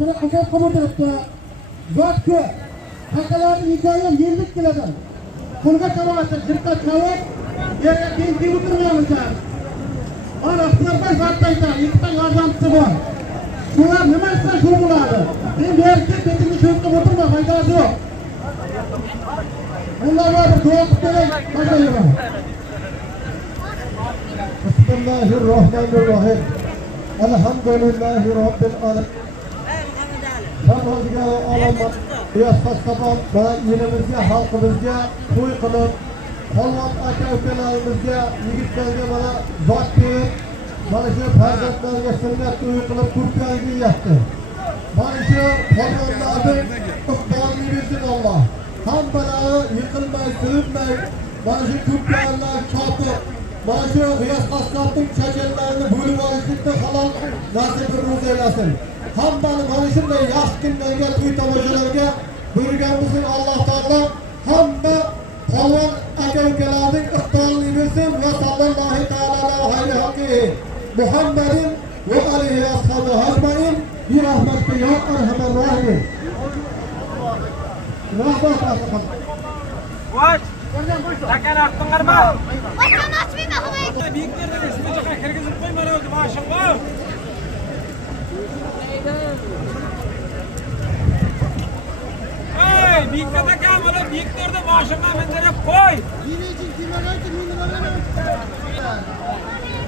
Şuna azap komutanlıkta zat ko'p. Takalarni hikoya yillik keladi. Pulga tavatta jirqa tavab yerga keyin o'tirmaymiz. Mana ixtiyorbash vatayda ikkita farzandisi bor. Shular nima qilsa shu bo'ladi. Men bu yerga ketingni sho'rqib o'tirma, foydasi yo'q. Allohga bir duo qilib qo'ying, boshlayman. Bismillahirrohmanirrohim. Alhamdulillahi robbil alamin. Hamımızga alamat, yasas taban ve yerimizga, halkımızga to'y qilib, qolgan aka-ukalarimizga, yigitlarga mana zot berib, mana shu farzandlarga sunnat to'y qilib Turkiyaga yetdi. Mana shu qolganlarning iqbolini bersin Alloh. Hammalari yiqilmay, silinmay, mana shu Turkiyalar chopib, mana shu g'iyos qassobning chachallarini bo'lib olishlikda halol nasib ro'zaylasin. Hammani mana shunday yaxshi kunlarga, to'y tomoshalarga buyurganmizni Alloh taolo hamma qolgan aka-ukalarning iqbolini bersin va sallallohu taala alayhi Muhammadin va alayhi ashabi ajmain bi rahmatika ya arhamar rohimin. Rahmat olsun. Voy! Takan aqtın qarma. Başkan açmayma havayı. Büyüklerden üstüne çıkan kirgizip koymana öldü maşallah. Hey, büyükler de kam ola, büyükler de maşallah menzere koy.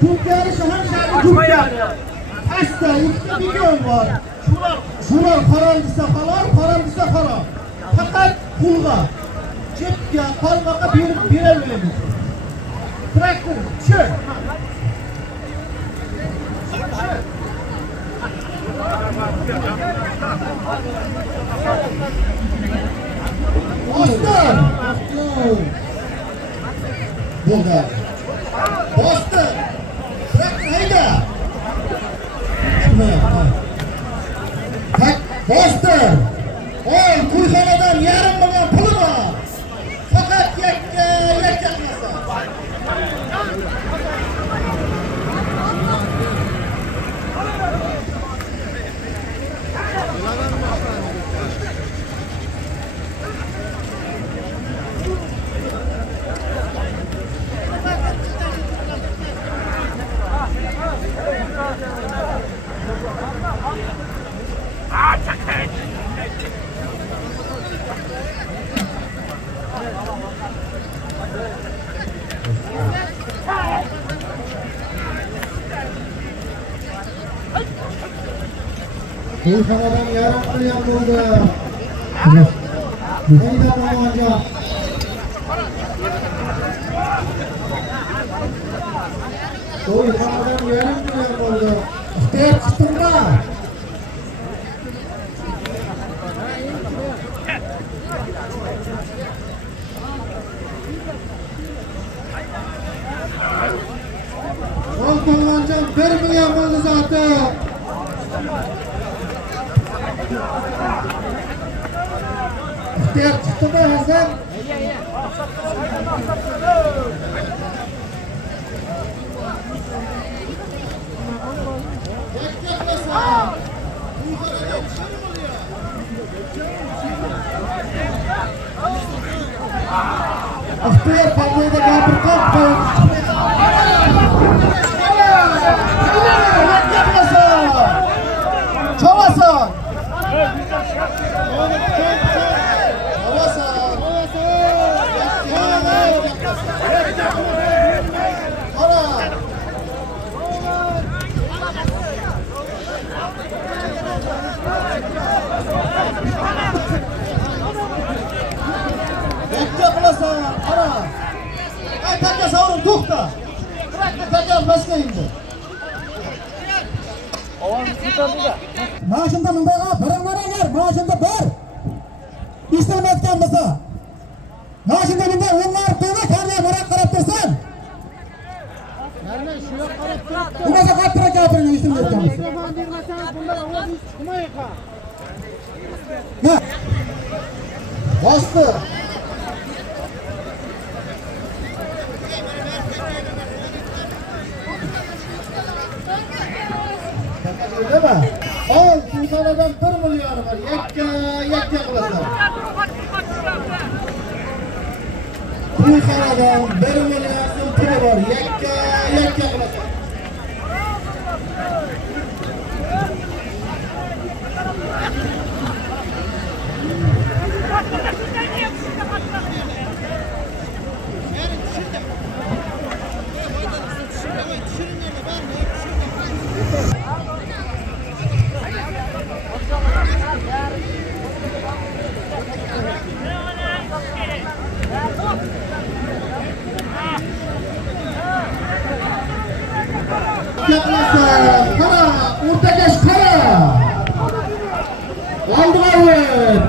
Türkiye'nin şehir Türkiye. Asla ikkita milyon var. Şular parandisa falan. Fakat pulga, cepga, palmaga berelmaymiz. Traktör, şu. Boston! Burada. Boston! Traktör hayda! Boston! Oy, kuyxonadan yarım milyon puli bor. Fakat yakmasa. Kuyxonadan yarım milyon bo'ldi. Hayda bo'lmoqda. Kuyxonadan yarım milyon bo'ldi. Ixtiyor qistimda. Oltanlancan 1 milyon bo'ldi zoti. İhtiyar çıktı mı Hasan? İhtiyar fazlayla kapırkan koyun. Çavasın! Taka savurun to'xta. Taka pastga indi. Ovoz ko'tardi-da. Mashina bundaqa biringlar agar mashina bir ishlanmayotgan bo'lsa, mashina bunda o'nlar to'la kamera muraq qarab tursin. Mana shu yoqqa qarab turibdi. Bu bo'lsa qattiq gapiring ishlanmayotgan bo'lsa. Mikrofon bermasangiz bunday ovoz chiqmaydi. Ha. Bosdi. Nima? Al Sultana'dan 1 milyonu var. Yakka kılasın. Sultana'dan 1 milyon puli var. Yakka kılasın. Yaklasın. Kara. Ortakeş kara. Aldı evet.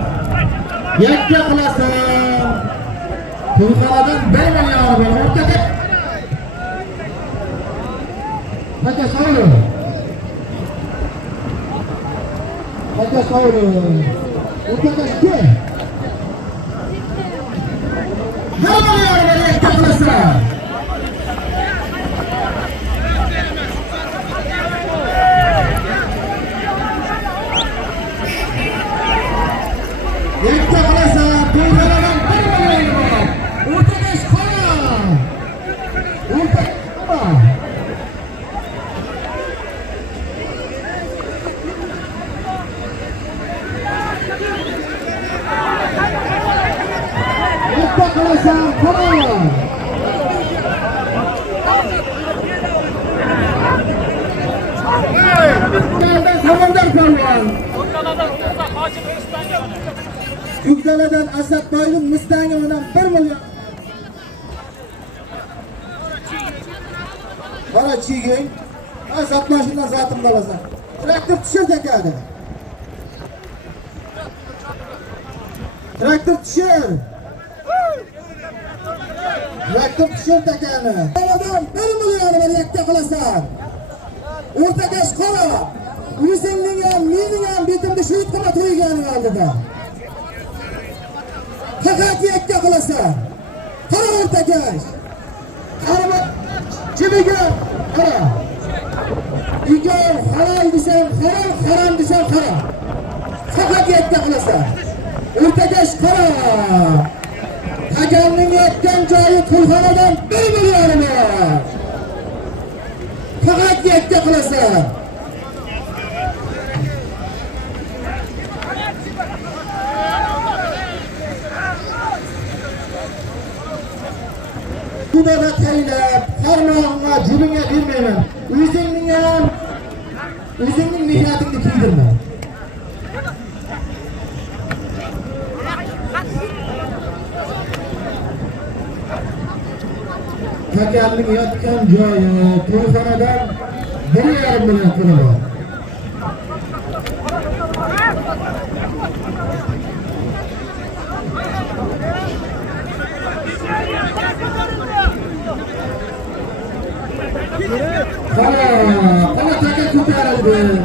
Yaklasın. Kulkanadan 1 milyonu var. Ortakeş. Hadi sağolun. Hadi sağolun. Ortakeş kim? 1 milyonu var. Yaklasın. Yakta kalasa, Kulkanadan 1 milyonu var. Ortakeş kara. Ortakeş kara. Yakta kalasa, kara. Nereden Samandar Palvan? Güzele'den Asad Baylık Müstahini'nden 1 milyon. Bana çiğgeyin. Asad başından zatım dalasın. Traktör düşür tekerde. Traktör düşür. Traktör düşür tekerde. Adam 1 milyonu var yakta kılasın. Ortakeş kara. Yüzünlüğün, minlüğün bitimde şu yutkama tuyganı aldı da. Fakat yakta kılasa. Kara ortakeş. Araba cibiga kara. İgar halal desen halal, haram desen kara. Fakat yakta kılasa. Ortakeş kara. Takanın yatkan joyi Kulkanadan 1 milyonu var. Fakat yakta kılasa. Budada teylep, parmağına, cibine girmeyemem. Üzümün mihnatını giydirme. Takanın yatkan joyi Kulkanadan 1,5 milyon pulu var. Kara taka kurtarıldı.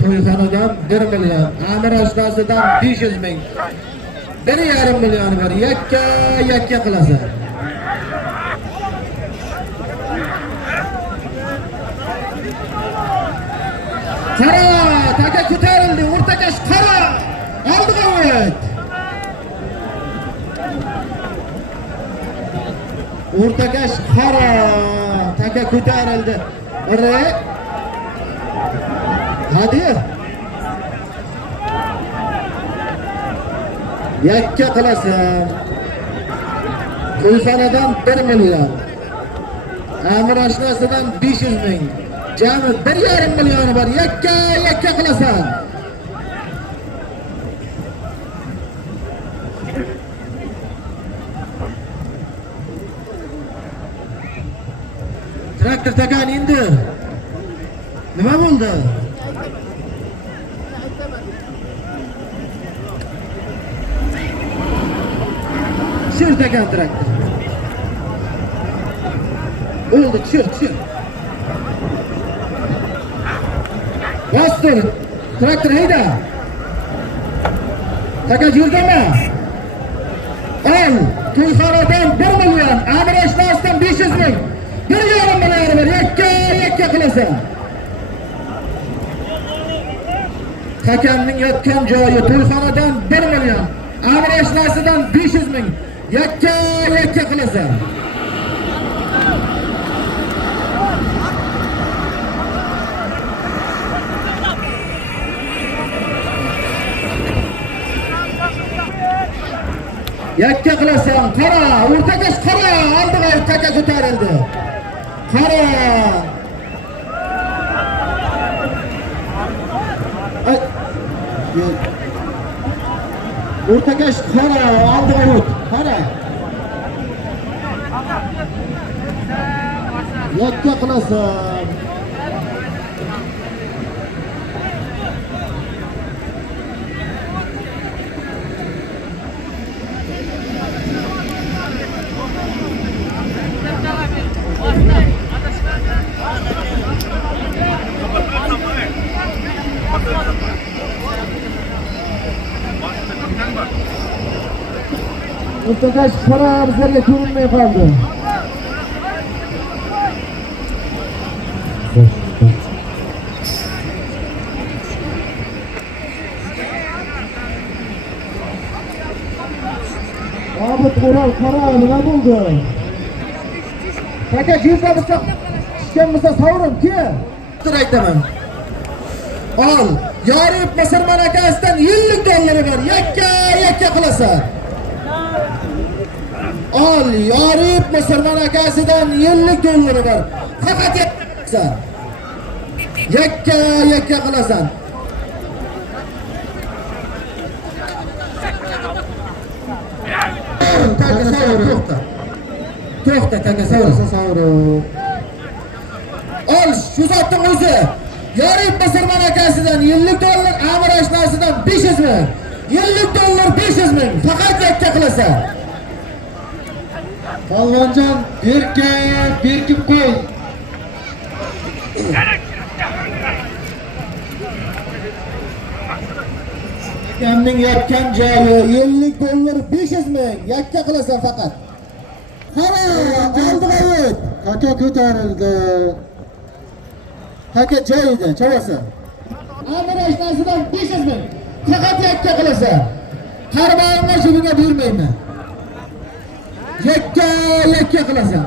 To'yxonadan 1 milyon, Amir oshnasidan 500 ming. 1,5 milyoni var. Yakka qilasan. Kara, taka ko'tarildi. O'rtakash kara. Oldi g'oyat. O'rtakash kara, taka ko'tarildi. Hadi. Yakka qilasan. To'yxonadan 1 milyon. Amir oshnasidan 500 ming. Jami 1,5 milyoni bor. Yakka qilasan. Traktor takan endi. Nima bo'ldi? Tushir takan traktor. Bo'ldi, tushir. Bostir. Traktor hayda. Taka yurdimi? Al, to'yxonadan 1 million, amir oshnasidan 500 ming. 1,5 million ber, yakka qilasan. Hakamning yotgan joyi to'yxonadan 1 million, amir oshnasidan 500 ming. Yakka qilasan. Yakka qilasan, qara, o'rtakash qara, oldiga taka ko'tarildi. Qara. O'rtakash qara, oldiga o't. Qara. Yakka qilasan. O'rtakash qara bizlarga ko'rinmay qoldi. Obid O'ral qara nima bo'ldi? Taka juda bo'lsa, ishgan bo'lsa sovrin ki. Aytaman. Al, Yorib Masarman akasidan 50 dollar ber. Yakka qilasan. Al, Yorib Masarman akasidan 50 dollar ber. Faqat yakka. Yakka qilasan. To'xta, taka savro. Al, shu zotning o'zi. Yorib Masarman akasidan 50 dollar, amir oshnasidan 500 ming. 50 dollar 500 ming. Faqat yakka qilasan. Polvonjon, berkib qo'y. Hakamning yotgan joyi 50 dollar 500 ming. Yakka qilasan faqat. Qara, oldiga o't. Taka ko'tarildi. Taka joyida, chavasi. Amir oshnasidan 500 ming. Faqat yakka qilasan. Qarmog'imga shunga bermayman. Yakka qilasan.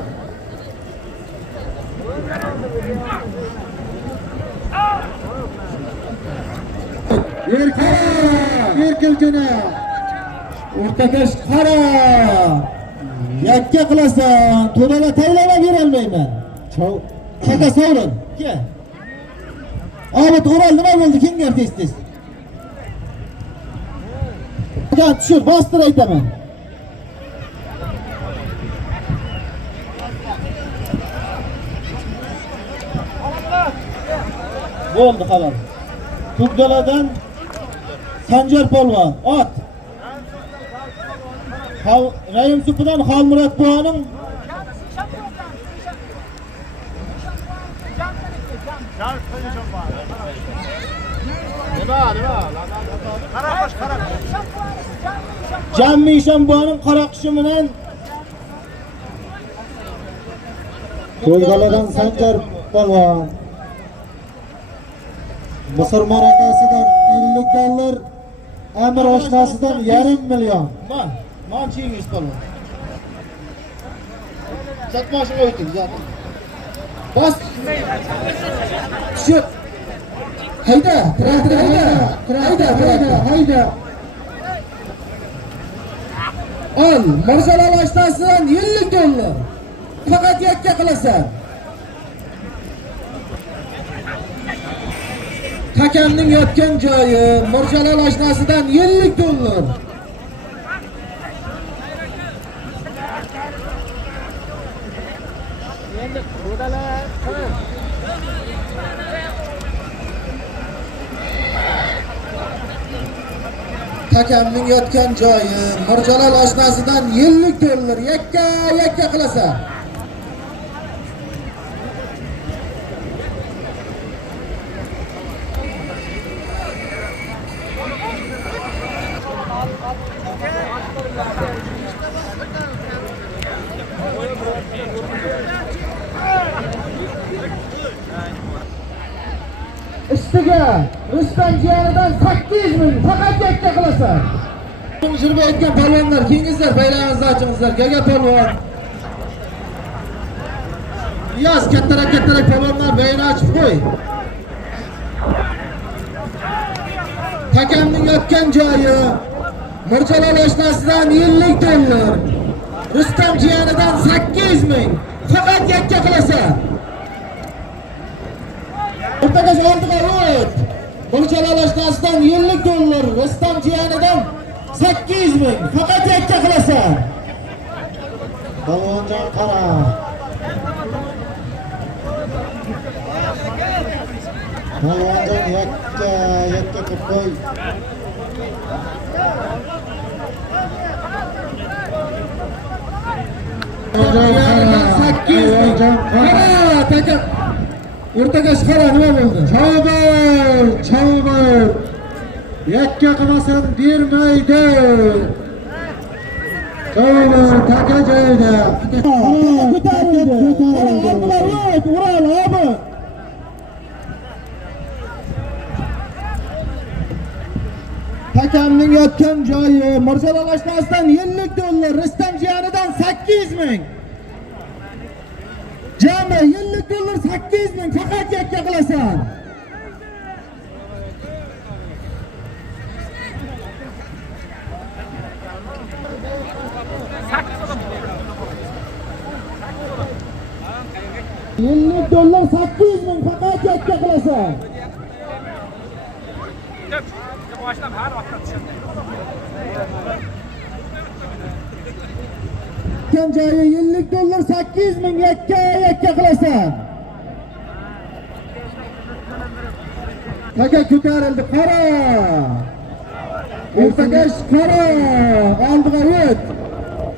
Erkilgina. O'rtakash qara. Yakka qilasan. To'dala taylama berolmayman. Taka sovrin. Ke. Obid O'ral nima bo'ldi? Kengar tez. Qani tushir, bostir aytaman. Bo'ldi xolos. To'daladan Sanjar polvon, ot. Rayim supidan Xolmurat buvaning Jammi Ishonboyning qaraqshi bilan To'ydaladan Sanjar polvon. Masarman akasidan 50 dollar, amir oshnasidan 1,5 million. Man chingiz polvon. Satmoshga o'ting, zot. Bas. Tushib. Hayda, hayda. Al, Mirjalol oshnasidan 50 dollar. Faqat yakka qilasan. Hakamning yotgan joyi Mirjalol oshnasidan 50 dollar. Endi o'dalar qil. Hakamning yotgan joyi Mirjalol oshnasidan 50 dollar. Yakka qilasan. ustiga Rustam jiyanidan 800 ming faqat yakka qilasan. Jurba etgan palvonlar, kengizlar, baylaringizni ochingizlar. Gaga palvon. Yoz kattaroq palvonlar bayni ochib qo'y. Takamning yotgan joyi Mirjalol oshnasidan 50 dollar. Rustam jiyanidan 800 ming faqat yakka qilasan. O'rtagash oldiga o't. Mirjalol oshnasidan 50 dollar. Rustam jiyanidan 800 ming faqat yakka qilasan. Palvonjon qara. Palvonjon yakka qilib qo'y. O'rtagash qara nima bo'ldi? Chavbar. Yakka qilmasam bermaydi. Chavbar taka joyida. Ko'tarildi. Ural abi. Takamning yotgan joyi Mirjalol oshnasidan 50 dollar, Rustam jiyanidan 800 ming. Jami 50 dollar 800 ming faqat yakka qilasan. $50 800 ming faqat yakka qilasan. Başlam her hafta düşürdü. Yotgan joyi $50 800 ming yakka qilasan. Taka ko'tarildi, qara. O'rtagash qara. Oldiga o't.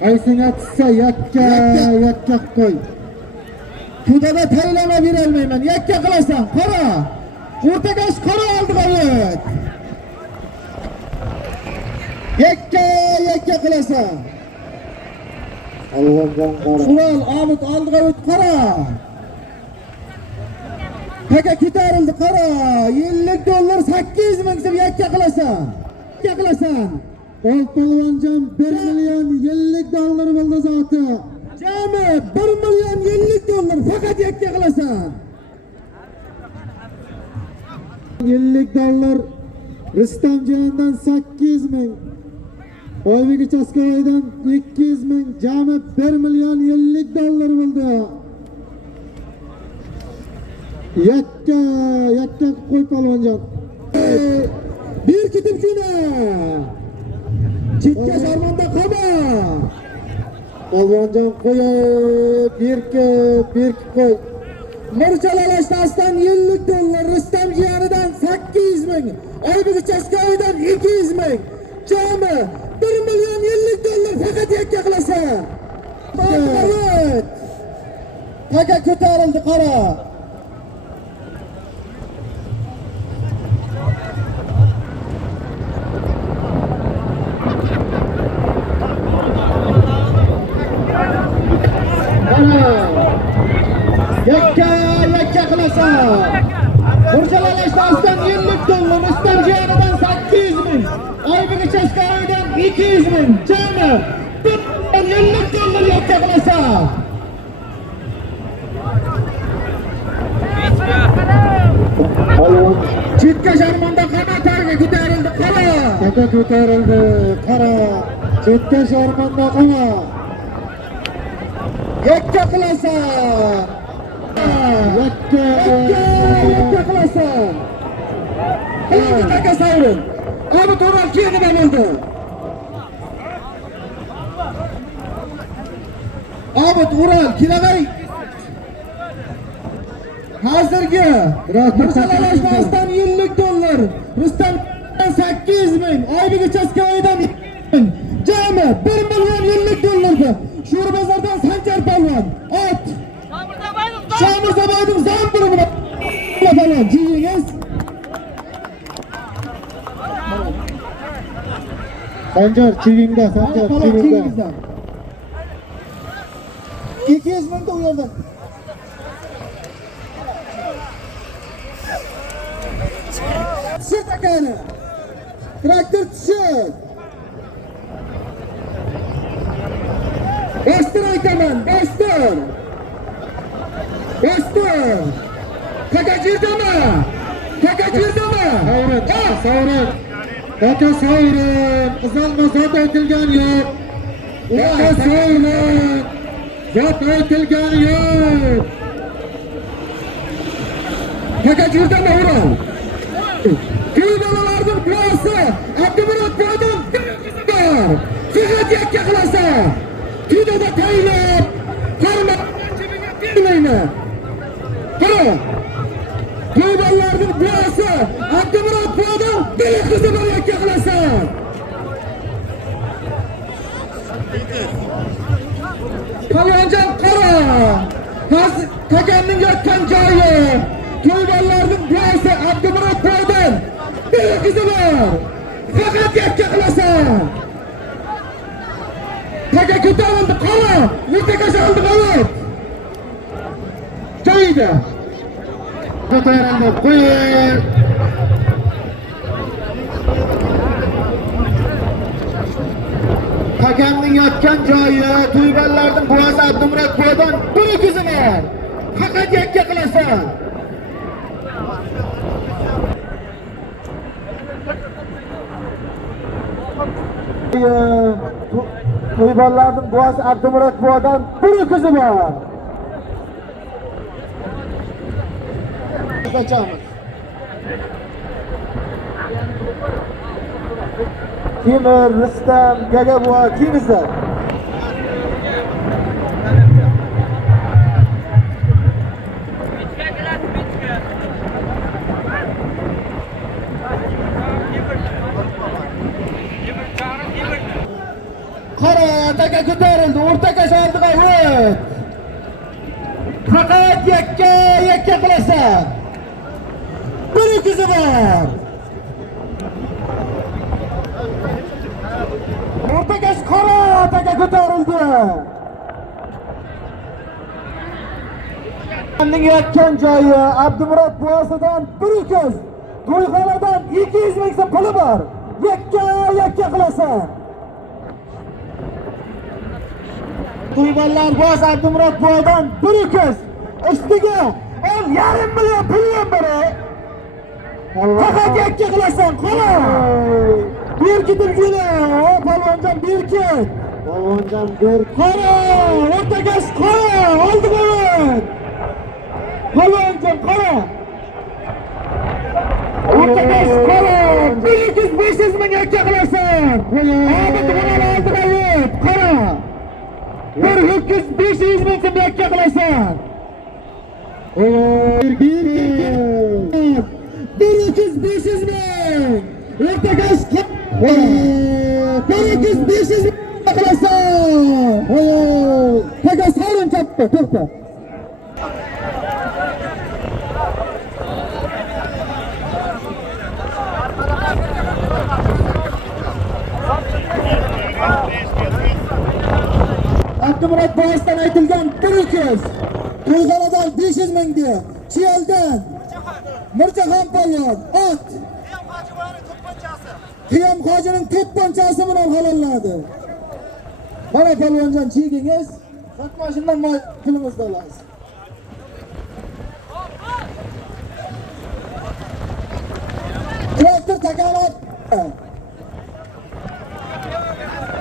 Qaysinga tushsa yakka qo'y. Kudada taylama berolmayman. Yakka qilasan, qara. O'rtagash qara oldiga o't. Yakka qilasan. Ural Ahmet oldiga o't qara. Taka ko'tarildi qara. $50 800 ming deb yakka qilasan. Yakka qilasan. Polvonjon 1 million $50 bo'ldi zoti. Jami 1 million $50 faqat yakka qilasan. $50 Rustam jiyanidan 800 ming. Oybek Chaskoydan 200 ming, jami 1 million $50 bo'ldi. Yakka qo'y palvonjon. Bir ketib shuni. Chekka sharmonda qolma. Palvonjon qo'yib, bir qo'y. Mirjalol oshnasidan $50, Rustam jiyanidan 800 ming, Oybek Chaskoydan 200 ming. Jami 1 million $50 faqat yakka qilasan. Taka ko'tarildi qara. Yakka qilasan. Mirjalol oshnasidan $50, Rustam jiyanidan 800 ming, Oybek Chaskoydan 200 ming, jami $50 yakka qilasan. Chekka sharmonda qara, targa ko'tarildi qara. Taka ko'tarildi qara. Chekka sharmonda qara. Yakka qilasan. Yakka qilasan. Taka savrin. Abi to'g'ri kiyig'ida bo'ldi. Abi Ural Kiravay. Hozirgi Mirjalol oshnasidan $50, Rustam 800 ming, Oybek Chaskoydan 200 ming, jami 1 million $50. Sho'rbozordan Sanjar palvon. Ot. Shamirzaboyning zambirini palvon jiyingiz. Sanjar chivingda, Sanjar chivingda. 200 mingda u yerda. Tişir takani. Traktör tişir. Bastır aytaman, bastır. Bastır. Taka jirdami? Taka jirdami? Savrin. Taka savrin. Uzalmasa aytilgan yo'q. Taka savrin. Zot aytilgan yo'q. Taka jirdami O'ral? Köy balalarning duosi Abdumurod boydan bor. Faqat yakka qilasa. Kuyda taylab, qarma bilmaymi? Qara. Köy balalarning duosi Abdumurod boydan bir qizni bir yakka qilasa. Palonjon qara. Hozir takamning yotgan joyi. Köy balalarning duosi Abdumurod boydan bir qizni bor. Faqat yakka qilasa. Taka ko'tarildi qora, nutaka soldi qolib. Joyida. Ko'tarildi, qo'ying. Takamning yotgan joyi, to'yganlarning buvosi Abdumurod boydan bir ko'zi bor. Faqat yakka qilasan. To'ybanlarning buvosi Abdumurod boydan bir ko'zi bor. Açamiz. Timur, Rustam, Gaga buva kimizlar? Qara, taka ko'tarildi, o'rtaga soldiga o't. Faqat yakka qilasan. Bir ko'zi bor. O'rtaga qara, taka ko'tarildi. Uning yotgan joyi Abdumurod buvasidan bir ko'z. To'yxonadan 200 ming so'm puli bor. Yakka qilasan. To'ybanlar boz Abdumurod boydan bir ko'z. Ustiga 10,5 million pul ham bor. Faqat yakka qilasan, qara. Bir ketib jula, palvonjon bir ket. Palvonjon bir qara, o'rtaga qara, oldi qo'y. Palvonjon qara. O'rtaga qara, 500 ming yakka qilasan. Obid buni oldi qo'y, qara. 500 ming so'm yakka qilasan. 500 ming. O'rtaga 500 ming qilasan. Taka savrin chapdi, to'xta. Abdumurod boydan aytilgan bir ko'z. To'yxonadan 500 ming diye. Chiyaldan Mirjahon polvon ot. Qiyam hojining to'pponchasi bilan halolladi. Mana polvonjon chigingiz, qatmashindan pulimizni olasiz. Traktor takalab.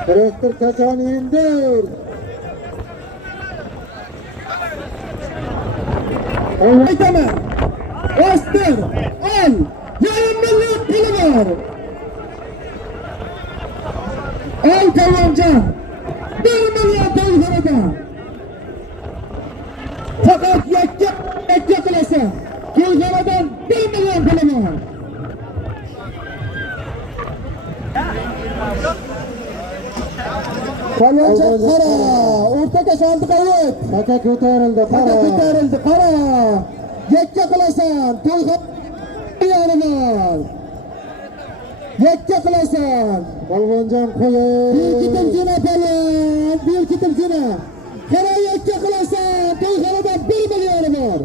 Traktor takani indir. Aytaman. Bostir. Al. 1,5 million puli bor. Al polvonjon. 1 million to'yxonadan. Faqat yakka qilasan. To'yxonadan 1 million puli bor. Polvonjon qara, o'rtaga sandiq o't. Taka ko'tarildi, qara. Yakka qilasan, to'yxona bor. Yakka qilasan. Polvonjon qo'y. Bir ketimgina polvon, bir ketimgina. Qara yakka qilasan, to'yxonadan 1 million bor.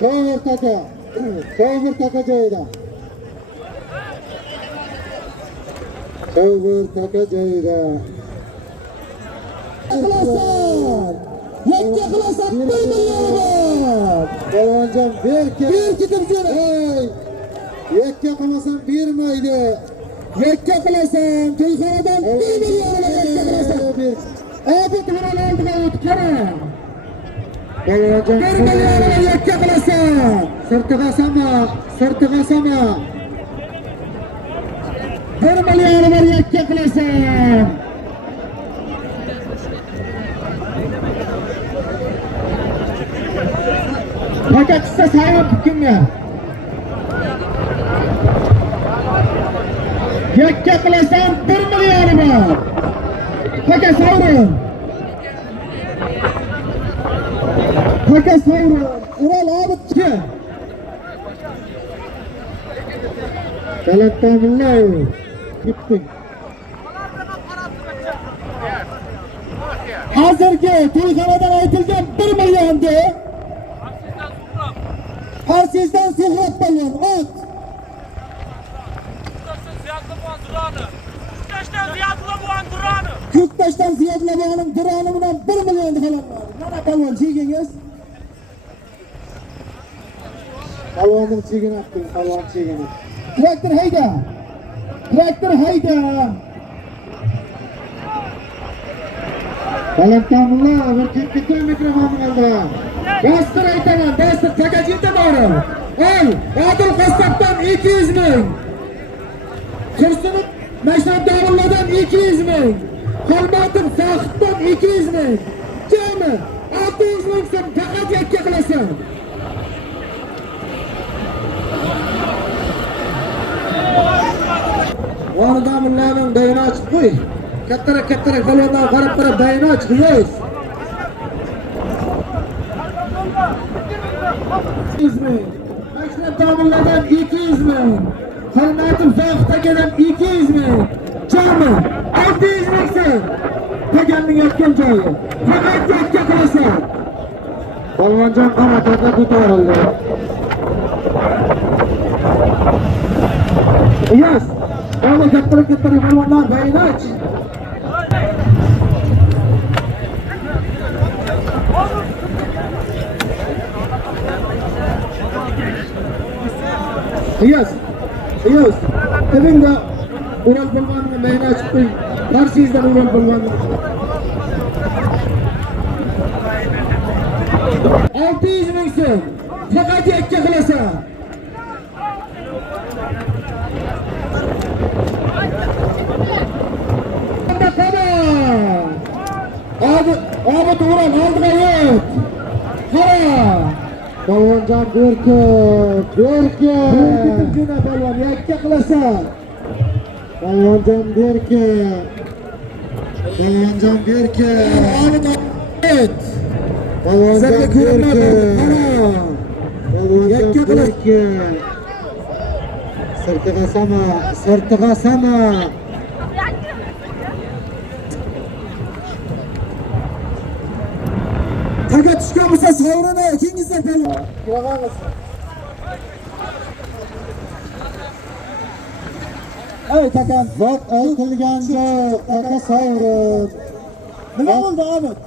To'g'ri taka joyida. Çavur taka joyida. Qilasan. Yakka qilasan 1 million bor. Polvonjon berkitib jur. Yakka qilmasam bermaydi. Yakka qilasan, to'yxonadan 1 million yakka qilasan. Obid bilan oldiga o'tkaram. Polvonjon 1 million yakka qilasan. Sirtiga sama. 1 million yakka qilasan. Fakat size sayın hükümler. Yakka qilasan 1 million bor. Fakat sayın. Ural Obidchi. Kalattamillar. Gitdik. Hozirgi to'yxonadan aytilgan 1 millionni Parsizdan Suhrab polvon ot. Ko'ktoshdan Ziyodlaboning duroni bilan 1 million qo'yganlar. Mana polvon chegingiz. Polvonning chegini atding, polvon chegini. Traktor hayda. Kalattamillar bir ketdi mikrofonni oldi. Bastır aytaman, bastır fakat yetaman. Al, Odil Qassobdan 200 ming. Tursunov Mashhad Davullardan 200 ming. Xolmatov Sohibdan 200 ming. Jami 600 ming so'm faqat yakka qilasan. Vani Davullarning dayini ochib qo'y. Kattaroq polvondan qarab dayini ochib qo'y. 200 ming. Mashhad Davullardan 200 ming. Xolmatov Sohibdan 200 ming. Jami 600 ming so'm. Paganning yotgan joyi. Faqat yakka qilasan. Polvonjon qanotga ko'tarildi. Yes. Ana kattaroq polvonlar dayini och. Yes. Tebingda Ural polvonning mayni ochib qo'y. Qarsingizdan Ural polvonning. 600 ming so'm. Faqat yakka qilasan. Obid Ural oldiga o't. Qara. Polvonjon berkitib juna polvon yakka qilasan. Polvonjon berkit. Obid o't. Polvonjon berkit. Yakka qilasan. Sirtiga sama. Taga tushgan bo'lsa sovrini kengizdan polvon. Kirag'amiz. Ey takam, vaqt aytilgan joy, taka sovrin. Nima bo'ldi Obid?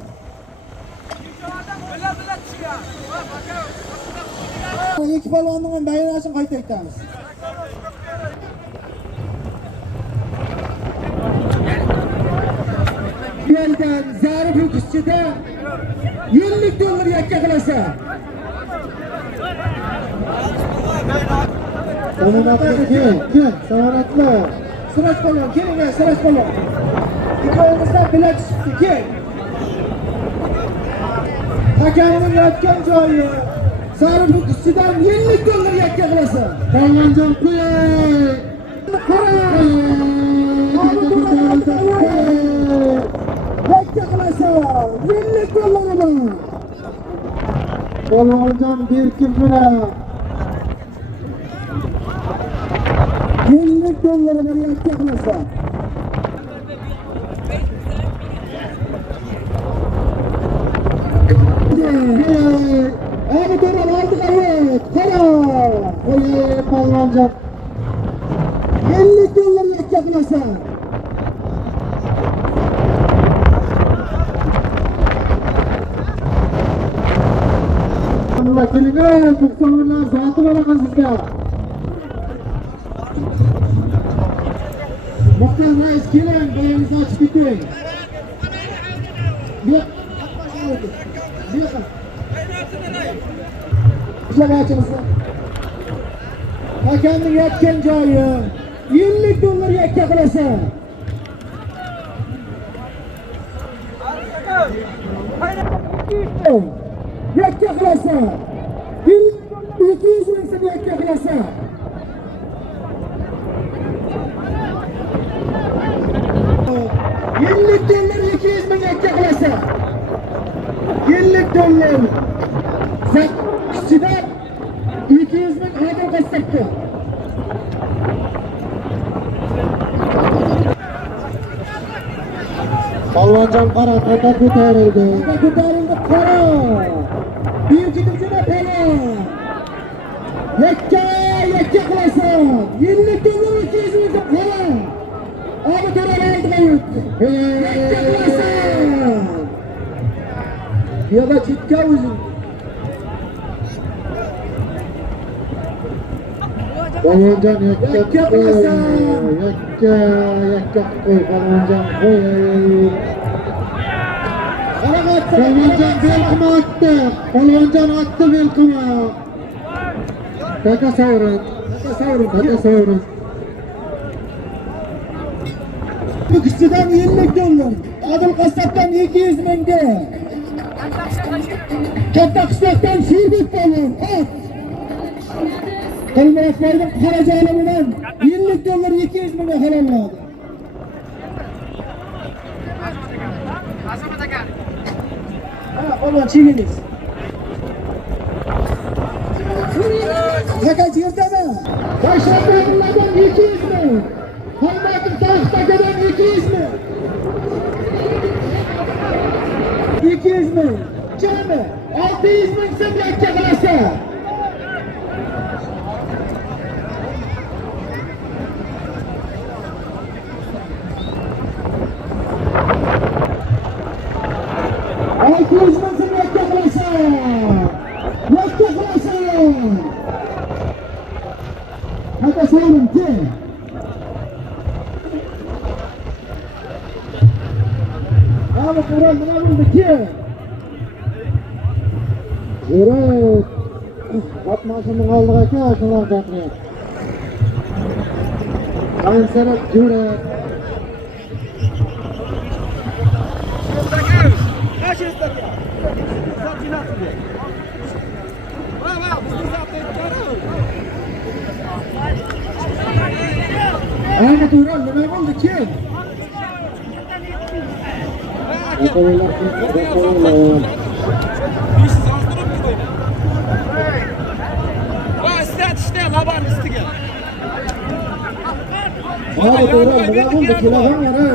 Ikki polvonning bayonotini qayta aytamiz. Yerdan zarif o'qishchida 50 dollar yakka qilasan. Samonatli. Siraj polvon, keling, Siraj polvon. Ikkovimizdan bilet chiqdi, kel. Hakamning yotgan joyi zarif o'qishchidan 50 dollar yakka qilasan. Polvonjon qo'yay. Yakka qilasan. 50 dollar bor. Polvonjon berkib bilan 50 dollar bor yakka qilasan. Abi Ural oldiga o't. Qara. Polvonjon 50 dollar yakka qilasan. Abdullah keling, to'qsonlar soati bo'laman sizga. Muhtar rais keling, bayonimizni ochib keting. Bu ishlamachimizni. Hakamning yotgan joyi $50 yakka qilasan. Yakka qilasan. $200 ming so'm yakka qilasan. $50 200 ming yakka qilasan. $50. Ichidan 200 ming odam qastabdi. Polvonjon qara, qayta ko'tarildi. Ko'tarildi, qara. Buyuk hujumchida polvon. Yakka qilasan. $50 200 ming so'm polvon. Abi to'ralaydi. Yakka qilasan. Yo'q, chetka o'zing. Polvonjon yakka qilasan. Yakka qo'y, polvonjon qo'y. Polvonjon belqima otdi. Polvonjon otdi belqima. Taka savrin. Kuchidan $50. Odil qassobdan 200 mingga. Katta qishloqdan Sherbek polvon. Qilmoqlarning qarajoni bilan $50 200 mingga halollanadi. Polvon cheginiz. Qaka yerdami? Boshqalardan 200 ming. Hammaning taxtagadan 200 ming. 200 ming. Jami 600 ming so'm yakka qilasan. Hadi sayın ki. Abi Kur'an ne buldu ki? Evet. Atmasının aldığı ki aşılar takmıyor. Sayın Serhat Cüret. Aynen Turan, ne oldu ki? Abi Turan, ne oldu ki? Lahan var ha.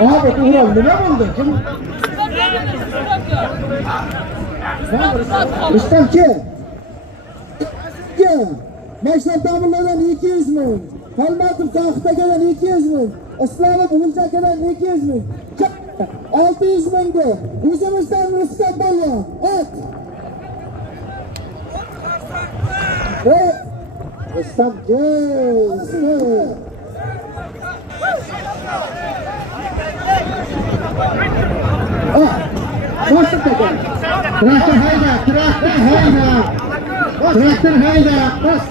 Abi Turan, ne oldu? Kim? Rüstem ki? Meşrep Damırlar'dan 200 ming. Halmatım Tahtaka'dan 200 ming. İslam'ı Bulcaka'dan 200 ming. 600 ming'de. Yüzümüzden Rüstem Balya. At. Rüstem gel. Başlık da gel. Traktör hayda. Traktör hayda. Bas.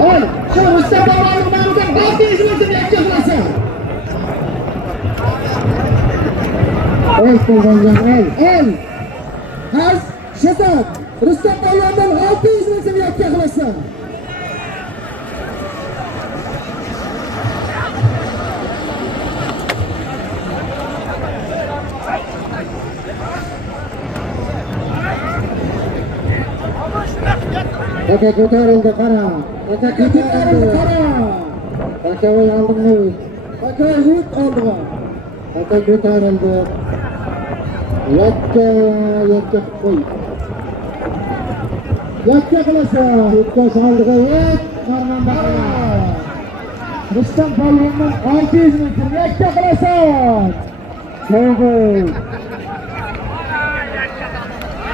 Oğlum, şu Mustafa Bağlı'ndan 600 metre yaklaşmasın. Kullanacağım, el. Her şesat. Rüstem Bağlı'ndan 600 metre yaklaşmasın. Aka ko'tarildi qara. Aka ko'tarildi qara. Aka voy oldingmi? Aka yut oldi. Aka ko'tarildi. Yakka qo'y. yakka qilasan. O'tkash oldiga yet. Rustam polvondan 600 metr yakka qilasan. Sovg'u.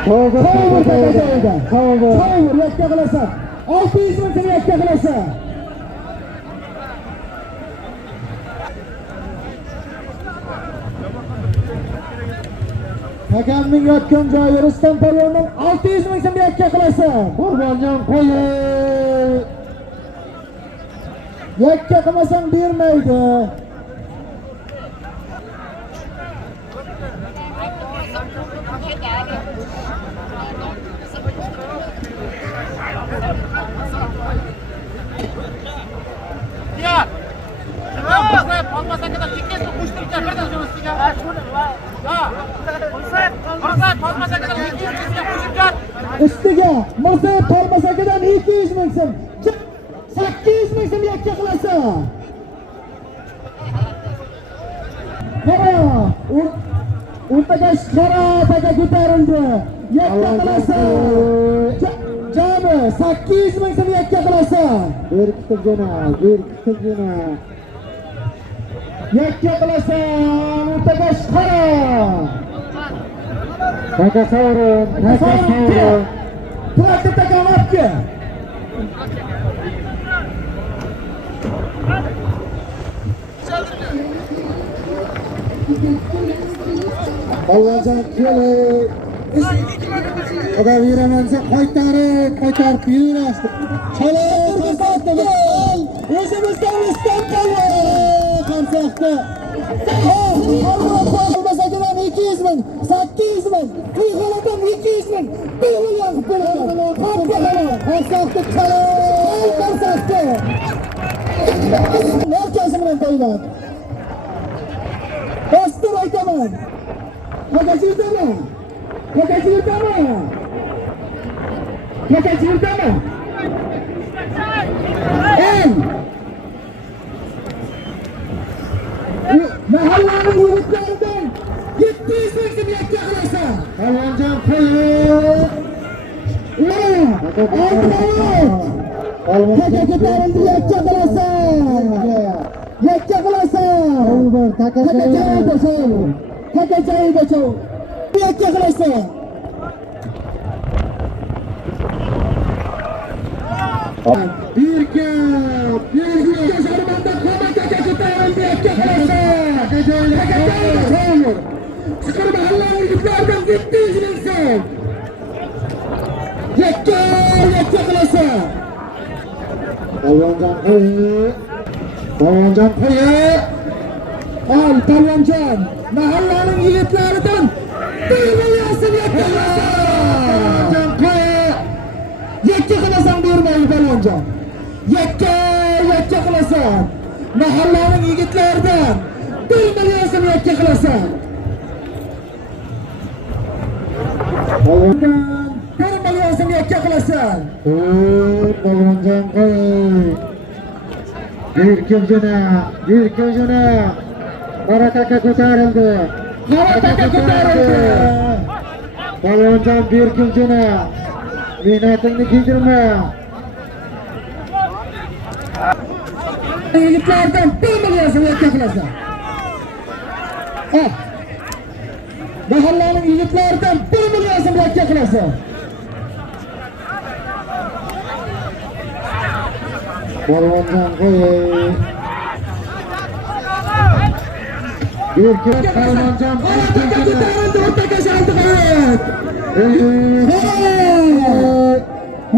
Sovg'u yakka qilasan. 600 metr yakka qilasan. Hakamning yotgan joyi Rustam polvondan 600 ming so'm yakka qilasan. Qurbonjon qo'yi. Yakka qilmasang bermaydi. Ya. Sen olmasa kadar ikisi kuşturacak. Nereden şunu istiyor? Ha. Olmasa kadar ikisi kuşturacak. Ustiga Mirzayev Parmasakidan 200 ming so'm. 800 ming so'm yakka qilasan. Qara, o'rtaga qara taga ko'tarildi. Yakka qilasan. Jami 800 ming so'm yakka qilasan. Berkitilgina. Yakka qilasan, o'rtaga qara. Takasavrum. Traktor takamapti. Polvonjon kelib. Oda yuramansa qaytarib yurashdi. Chalib qo'ydi. O'zimizdan Rustam polvon qamsoqda. Olmasakidan 200 ming, 800 ming, Uyg'onadan 200 ming, 1 million qo'yadi. Qamsoqda chalib qamsoqda. Markazi bilan qo'yiladi. Bostir aytaman. Qakachi yurtaman. Mahallaning yig'itlaridan 700 ming so'm yakka qilasan. Polvonjon qo'yib. Taka ko'tarildi, yakka qilasan. Yakka qilasan. Taka joyida sov. Yakka qilasan. Birga Sharmanda Qo'maka ko'tarildi, yakka qilasan. Taka joyida sov. Chiqir mahallaning yig'itlaridan 700 ming so'm. Yakka qilasan. Polvonjon qo'yib. Al polvonjon, mahallaning yigitlaridan 1 million so'm yakka qilasan. Polvonjon qo'yib. Yakka qilasan, bermaydi polvonjon. Yakka qilasan. Mahallaning yigitlaridan 1 million so'm yakka qilasan. Polvonjon 1 million so'm yakka qilasan. Polvonjon qo'yib. Birkevjana. Barakaka ko'tarildi. Polvonjon Birkevjana. Mehnatingni kiydirma. Yigitlardan 1 million so'm yakka qilasan. Mahallaning yigitlaridan 1 million so'm yakka qilasan. Polvonjon qo'yib. Polvonjon o'rtaga shaldi qo'yib.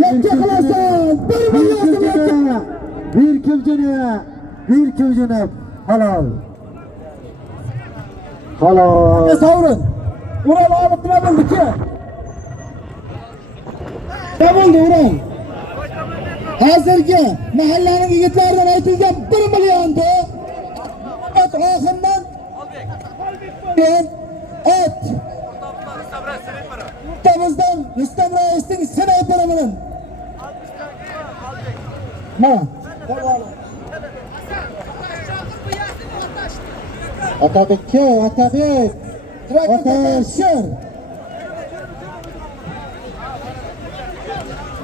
Yakka qilasan. 1 million so'm yakka. Birkevjana. Halol. Sovrin. Ural olib nima bo'ldi-ki? Nima bo'ldi Ural? Hozirgi mahallaning yigitlaridan aytilgan 1 millionni oxirdan Tamizdan Rustam raisning snayperi bilan. Mana. Atabek. Traktor.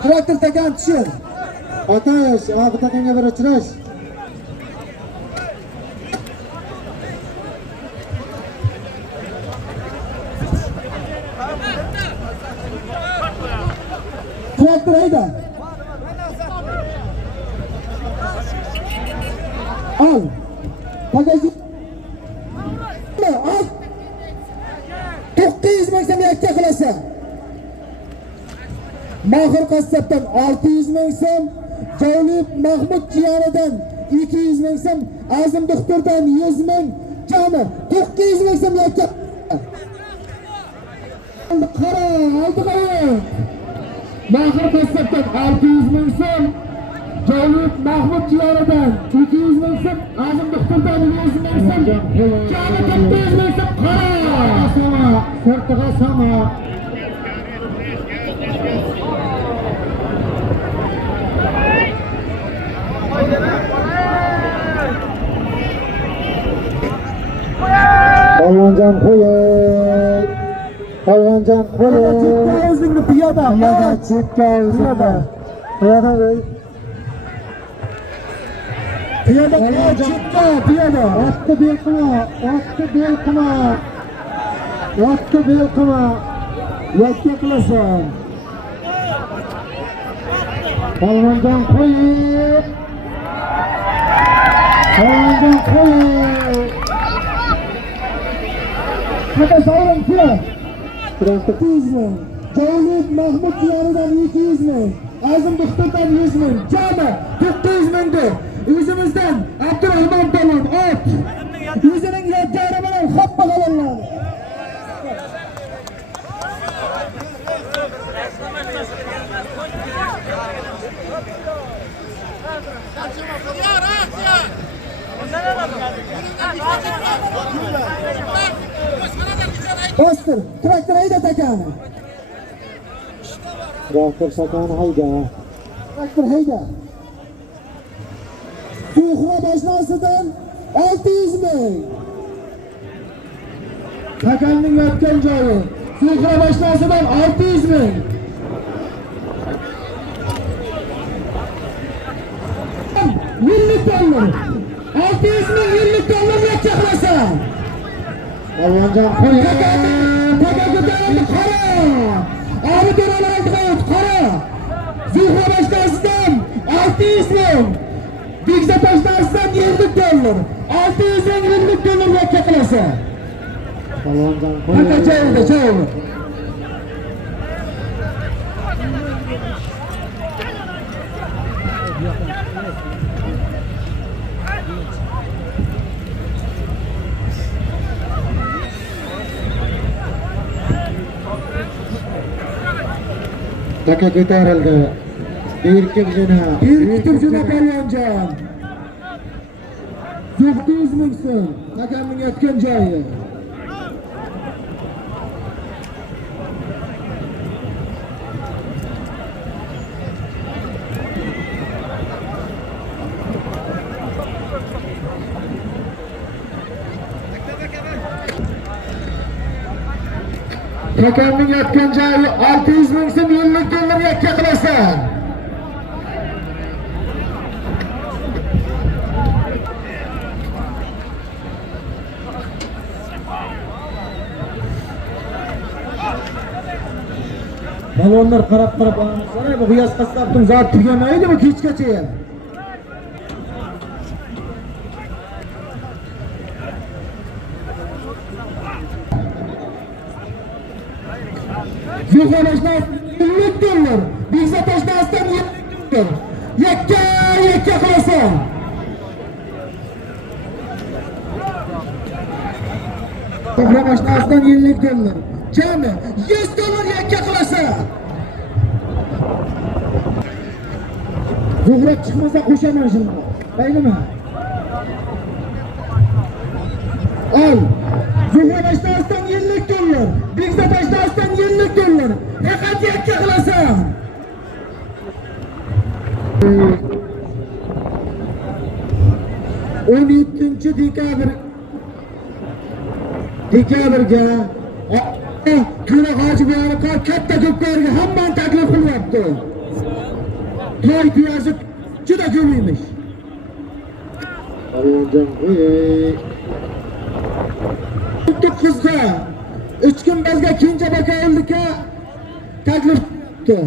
Traktor takan tushir. Otash, bu takanga bir uchrash. Traktor hayda. Al. Bagajı. Al. 900 ming so'm yakka qilasan. Mahir qassobdan 600 ming so'm, Javlib Mahmud jiyanidan 200 ming so'm, Azim doktordan 100 ming, jami 900 ming so'm yakka. Qara, oldi qo'ying. Mahir qassobdan 600 ming so'm, Javlib Mahmud jiyanidan 200 ming so'm, Azim doktordan 100 ming so'm, jami 900 ming so'm. Qara, sama, sirtiga sama. Polvonjon qo'ying. Polvonjon qo'ying. Chekka o'zingni piyoda. Chekka o'zingni. Piyoda qo'y. Piyoda chekka piyoda. Otni bel qilma. Otni bel qilma. Otni bel qilma. Yakka qilasan. Polvonjon qo'ying. Polvonjon qo'ying. Hadi savurun kira. 200 ming. Javlib Mahmud jiyanidan 200 ming. Azim doktordan 100 ming. Jami 900 mingdir. O'zimizdan Abdurahmon Polvon ot. O'zining yodgori bilan hoppa qalanladi. Bostir, traktor hayda takani. Traktor takani hayda. Traktor hayda. Suxra bashnasidan 600 ming. Takanning yotgan joyi. Suxra bashnasidan 600 ming. $100. 600 ming $100 yakka qilasan. Polvonjon qo'ying. Takagudani qara. Abi to'ralarni qo'yib qara. Zuhra bashtasidan 600 ming. Bigza bashtasidan $50. 600 ming $50 yakka qilasan. Polvonjon qo'ying. Takachayda cho'g'i. Taka ko'tarildi. Erkibjina Polvonjon. 900 ming so'm. Takamning yotgan joyi. Takamning yotgan joyi 600 ming so'm $50 yakka qilasan. Balonlar qarab qarab bu G'iyos qassobning zot tugamaydi bu kechgacha ham. Zuhra bashnasidan $50. Bigza bashnasidan $50. Yakka qilasan. Zuhra bashnasidan $50. Jami $100 yakka qilasan. Zuhra chiqmasa qo'shaman shuni. Baylama. Al. Zuhra bashnasidan $50. Bigza bashnasidan $50. Faqat yakka qilasan. 17 dekabrga To'ra Hoji Buyruqqa katta ko'plarga hammani taklif qilyapti. toy piyozi juda ko'paymiş. Polvonjon, kızda 3 kun bizga Kenja baka oldika taklif qildi.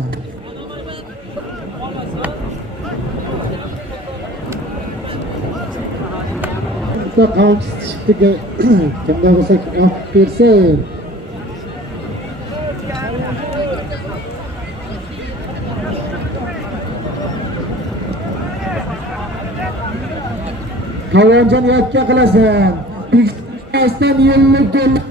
Bitta qavmsiz chiqdi. Kimda bo'lsa olib bersin. Polvonjon yakka qilasan. Aslan yillik dollar.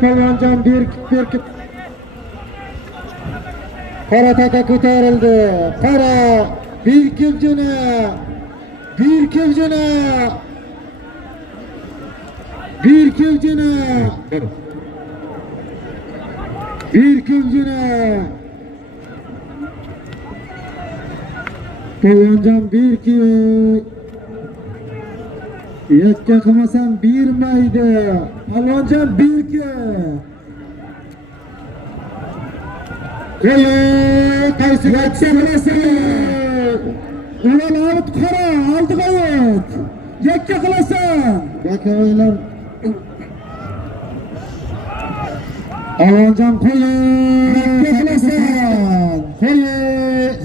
Polvonjon bir qora taka ko'tarildi. Qora bir kimjini. Bir kimjini. Bir kimjini. Bir kimjini. Polvonjon bir kim. Yakka qilmasam bermaydi. Polvonjon bir kim. Qaysi yakka qilasan? Ulan avut qara, oldiga o't. Yakka qilasan. Yakkalar. Polvonjon qo'yi, yakka qilasan. Qo'yi,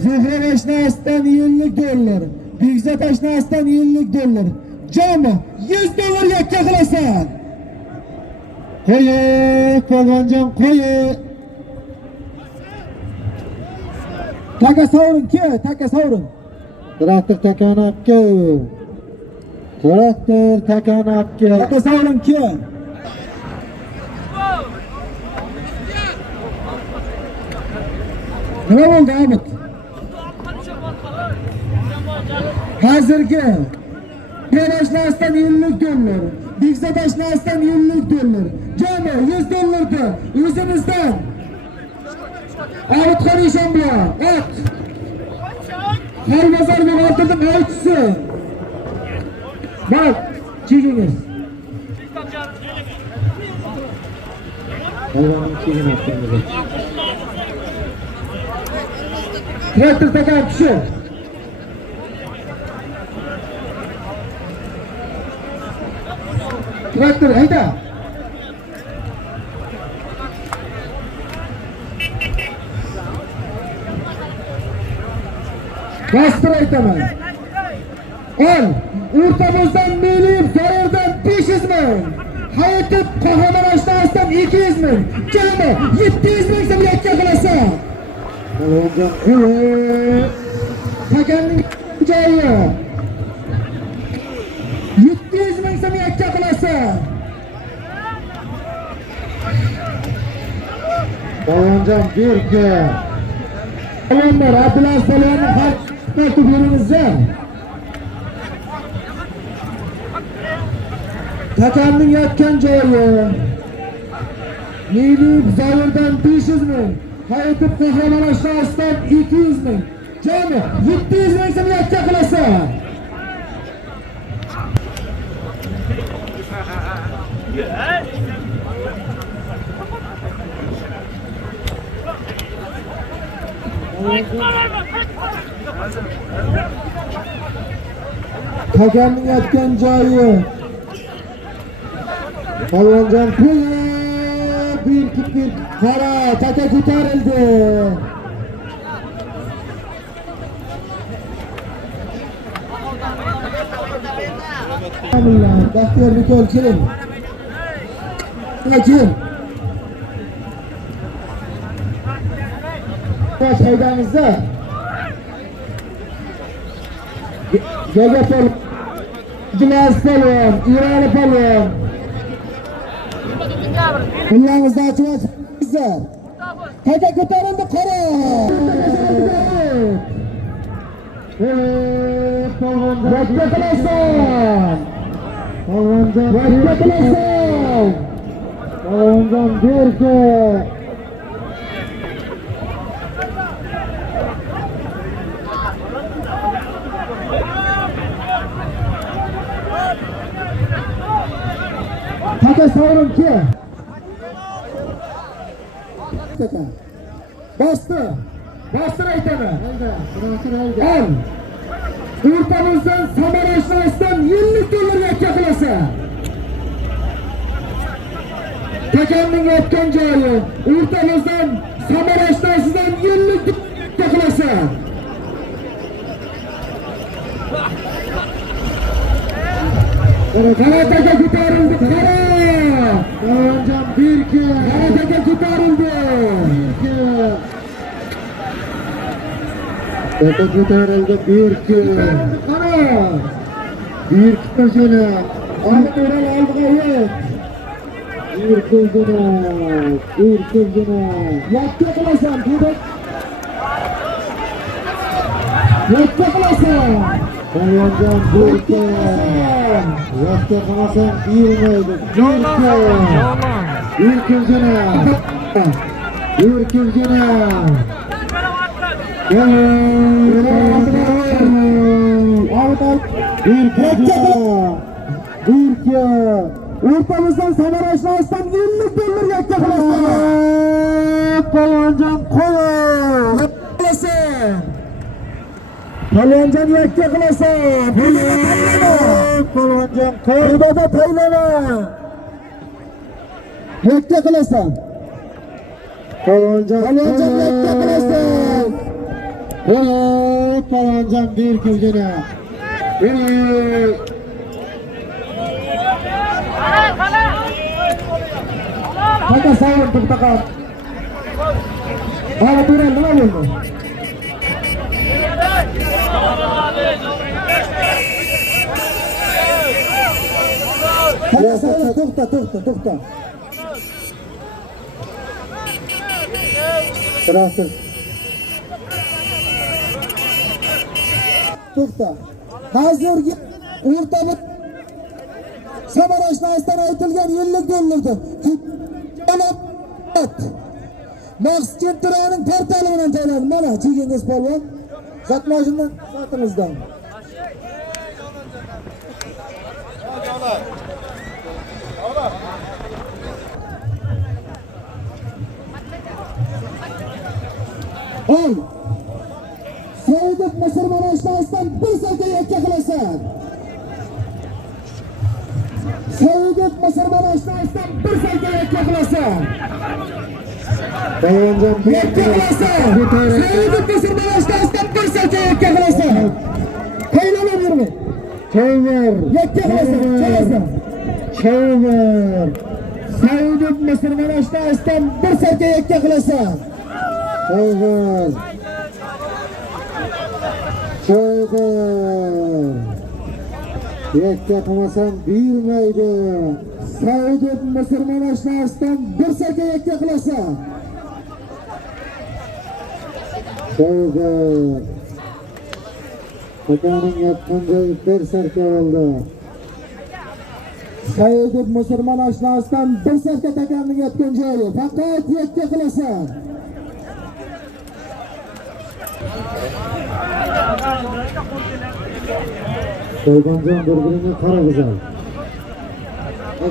Zuhra Ashnasidan $50. Bekzat Ashnasidan $50. Jami $100 yakka qilasan. Qo'yi, Polvonjon qo'yi. Taka sovrin ke, taka sovrin. Traktor takani olib Traktor takani olib Taka sovrin ke. Nima bo'ldi, Ahmet? Hozirgi Ashnasidan $50. Bekzat Ashnasidan $50. Jami $100'da o'zimizdan. Avutxon ishon bilan, ot. Har bozorga o'tirdim, aytsin. Bak, chekingiz. Hayvonning chegini aytganmiz. Traktor takan kishi. Traktor hayda. Bastır aytaman. Ol, o'rtamizdan Melih Zoirdan 500 ming. Hayotib Qahramon Ashnasidan 200 ming. Jami 700 ming so'm yakka qilasan. Polvonjon, takanning joyi. 700 ming so'm yakka qilasan. Polvonjon berki. Polvonlar Abdulaziz polvonni har tartib beringizlar. Takanning yotgan joyi. Melih Zoirdan 500 ming. Hayotib Qahramon Ashnasidan 200 ming. Jami 700 ming so'm yakka qilasan. Takanning yotgan joyi. Polvonjon qo'yi bir qara taka ko'tarildi. Alhamdulillah, Baxtiyor Nikol keling. Keling. Haydamizda. Gaga polvon, Abdulaziz polvon, Iroli polvon. Qo'lingizda ochingizlar. Taka ko'tarildi qora. Polvonjon yakka qilasan. Polvonjon yakka qilasan. Polvonjon berki. Taka sovrin ki. Bastı. Bastır aytanı. Al. O'rtamizdan Samara Ashnosidan $50 yakka qilasa. Takamning yotgan joyi o'rtamizdan Samara Ashnosidan $50 yakka qilasa. Qarataga ko'tarildi. Qara. Anjam 1-2. Qarataga ko'tarildi. 1-2. Qarataga ko'tarildi 1-2. Qara. 1-2 ko'zini. Olib o'ral oldiga yo'q. 1 ko'zini. 1 ko'zini. Yakka qilasan, dedi. Yakka qilasan. Anjam 1-2. Yakka qilasan, bermaydi. Bir ko'zini. Bir ko'zini. O'rtamizdan Samara Ashnosidan $50 yakka qilasan. Polvonjon qo'y. Polvonjon yakka qilasan. Polvonjon qo'ybada taylama. Yakka qilasan. Polvonjon yakka qilasan. Polvonjon bir ko'zini. Taka sovrin to'xtaqar. Mana to'ra nima bo'ldi? To'xta. Tarafsız. To'xta. Hozirgi o'rtada Samara Ashnosidan aytilgan $50'dir. Maqsad Kentraning portali bilan joylandi. Mana chekingiz polvon. Zot mashindan sotimizdan. Ol. Saidov Musulmon Ashnosidan bir salka yakka qilasan. Saidov Musulmon Ashnosidan bir salka yakka qilasan. Polvonjon yakka qilasan. Saidov Musulmon Ashnosidan bir salka yakka qilasan. Qaylana yurma. Choyver. Yakka qilasan. Choyver. Saidov Musulmon Ashnosidan bir salka yakka qilasan. Choyver. Yakka qilmasam bermaydi. Saidov Musulmon Ashnosidan bir salka yakka qilasan. Choyver. Takaning yotgan joyi bir salka oldi. Saidov Musulmon Ashnosidan bir salka takaning yotgan joyi. Faqat yakka qilasan. Polvonjon bir-birini qara güzel.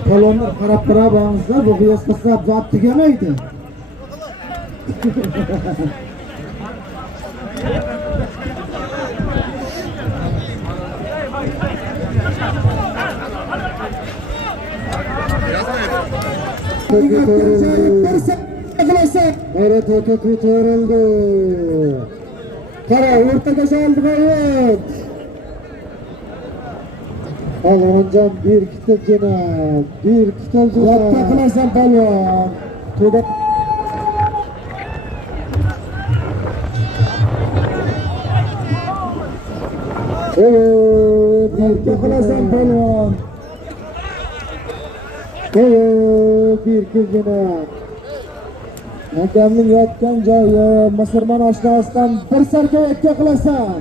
Polvonlar qarab turabamizlar, bu qiyos qilsab zot tugamaydi. Evet, ko'tarildi. Qara, o'rtaga soldiga yo'q. Polvonjon bir kitobjina. Yakka qilasan polvon. To'da. Yakka qilasan polvon. Bir kitobjina. Hakamning yotgan joyi Musulmon Ashnosidan bir salka yakka qilasan.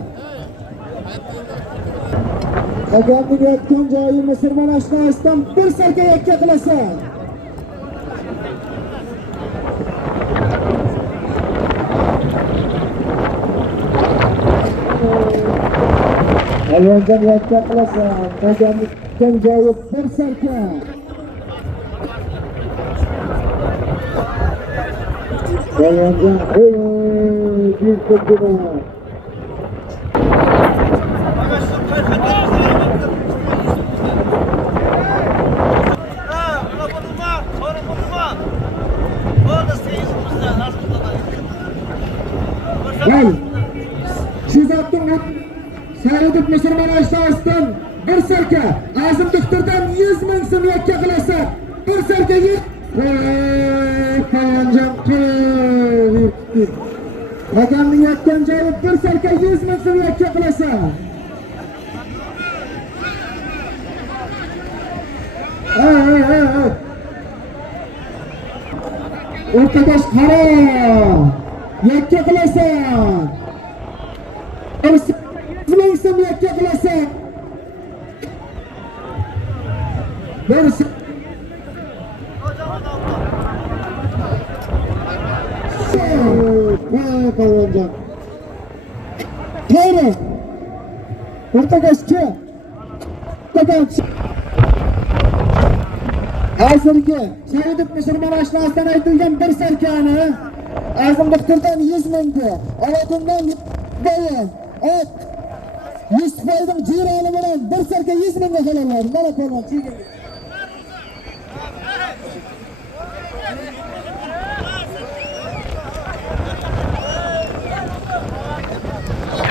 Hakamning yotgan joyi Musulmon Ashnosidan bir salka yakka qilasan. Polvonjon yakka qilasan. Hakamning yotgan joyi bir salka. Polvonjon bir kurguna. Gel. Şu zattın Saidov Musulmon Ashtasdan bir serka Azim Doktordan 100 ming so'm yakka qilasa bir serka Polvonjon Rakamning yetgan joyi bir serka 100 ming so'm yakka qilasa O'rtadash qaro yakka qilasan. Bilaysam yakka qilasan. Berisi. Polvonjon. To'g'ri. O'rtagashga. Hozirgi Saidov Musulmon Ashtasdan aytilgan bir sarkani Azim Doktordan 100 mingga, Olatundan boyin, ot, Yusufayning jironi bilan bir sarka 100 mingga qo'yiladi. Mana polvon chegin.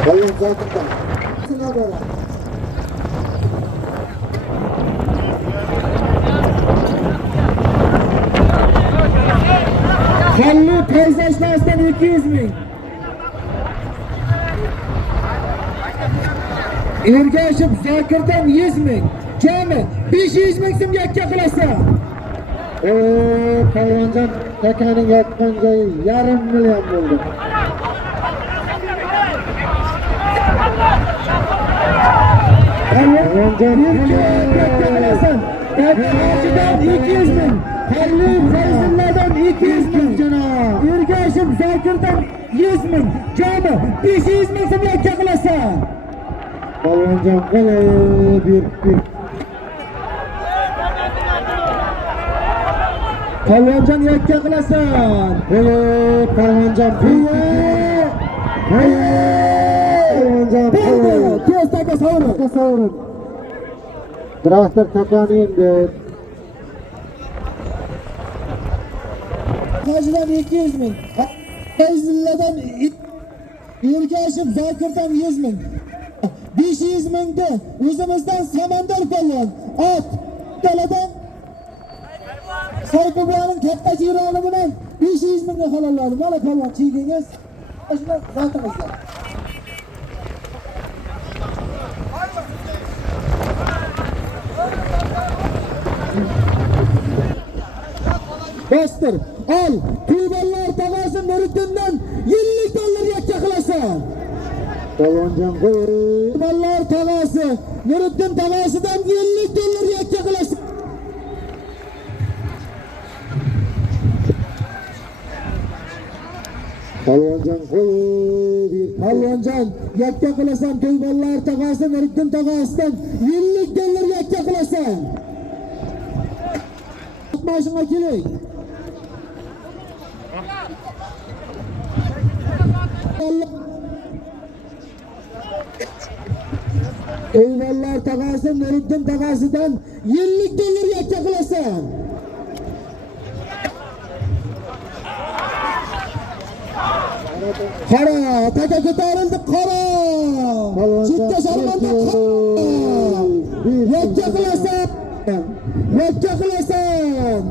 Boyin zotidan. Shuna bora. Halli peyzajlardan 200 ming. Ergashev Zokirdan 100 ming. Jami 500 ming so'm yakka qilasa. Polvonjon takaning yotgan joyi 1,5 million bo'ldi. Polvonjon yakka qilasan. Hojidan 200 ming. Halli Fayzullardan 200 ming janob. Ergashev Zokirdan 100 ming. Jami 500 ming so'm yakka qilasan. Polvonjon bir. Polvonjon yakka qilasan. Polvonjon Polvonjon tez taka savurun. Traktor takani endi. Hojidan 200 ming. Fayzullardan Ergashev Zokirdan 100 ming. 500 mingda o'zimizdan Samandar polvon, ot, daladan Sayfullaning katta jironi bilan 500 mingga qo'yiladi. Mana polvon chegingiz. Shuna zotimizda. Bostir, al, Tuğballar tavası Nuriddindan 50 dollar yakka qilasan. Polvonjon Tuğballar tavası Nuriddin tavasıdan 50 dollar yakka qilasan. Polvonjon Polvonjon yakka qilasan. Tuğballar tavası Nuriddin tavasıdan 50 dollar yakka qilasan. Mashina keling. Eyvallar tağası Nuriddin tağasıdan 50 dollar yakka qilasan. Qara, taka ko'tarildi, qara. Chekka sharmanda yakka qilasan. Yakka qilasan.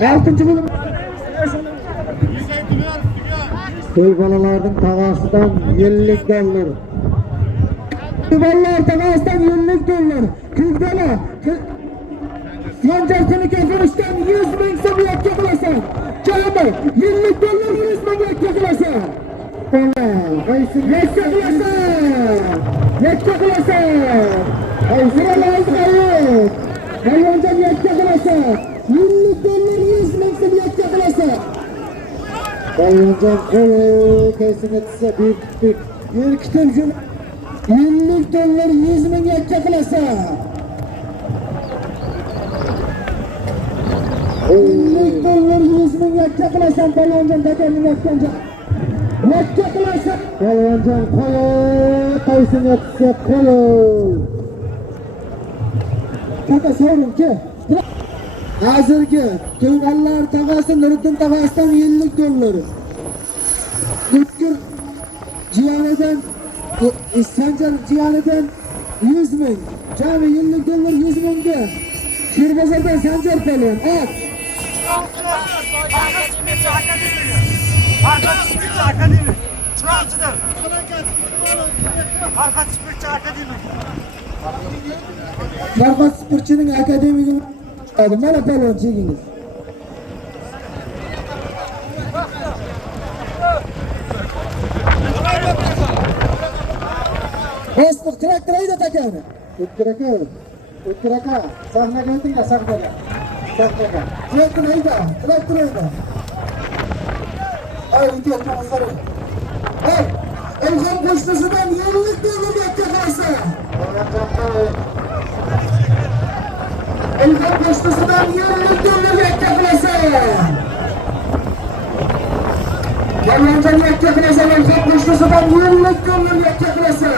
6-bo'lim. To'y bolalarning tag'asidan 50 dollar. To'y bolalar tag'asidan 50 dollar. Kuzbala Sanjar kuni kafirishdan 100 ming so'm yakka qilasan. Jami 50 dollar 100 ming yakka qilasan. Qaysi yakka qilasan? Yakka qilasan. Qaysi lazim? Polvonjon yakka qilasan. 50 dollar 100 ming so'm yakka qilasan. Polvonjon qaysini tsa bir kitib jun 50 dollar 100 ming yakka qilasan. 50 dollar 100 ming yakka qilasan palonjon takamning aytgancha. Yakka qilasan. Palonjon qo'y, qaysini yetsa qo'y. Taka sovrinki. Hozirgi to'g'anlar tag'asi Nuriddin tag'asidan 50 dollar. O'tkir jiyanidan Sanjar jiyanidan 100 ming. Jami 50 dollar 100 mingga. Sherbozordan Sanjar palon. At. Farhat Sportchining akademiyasini mana palon chekingiz. Bosliq traktor hayda takani. O'tkir aka, sahnaga o'tinglar, sahnaga. Traktor hayda. Ay, o'tyapmizlar. Ay, Elxon qo'shnisidan 50 dollar yakka qilsa. Elxon qo'shnisidan 50 dollar yakka qilsa. Palonjon yakka qilsa, Elxon qo'shnisidan 50 dollar yakka qilsa.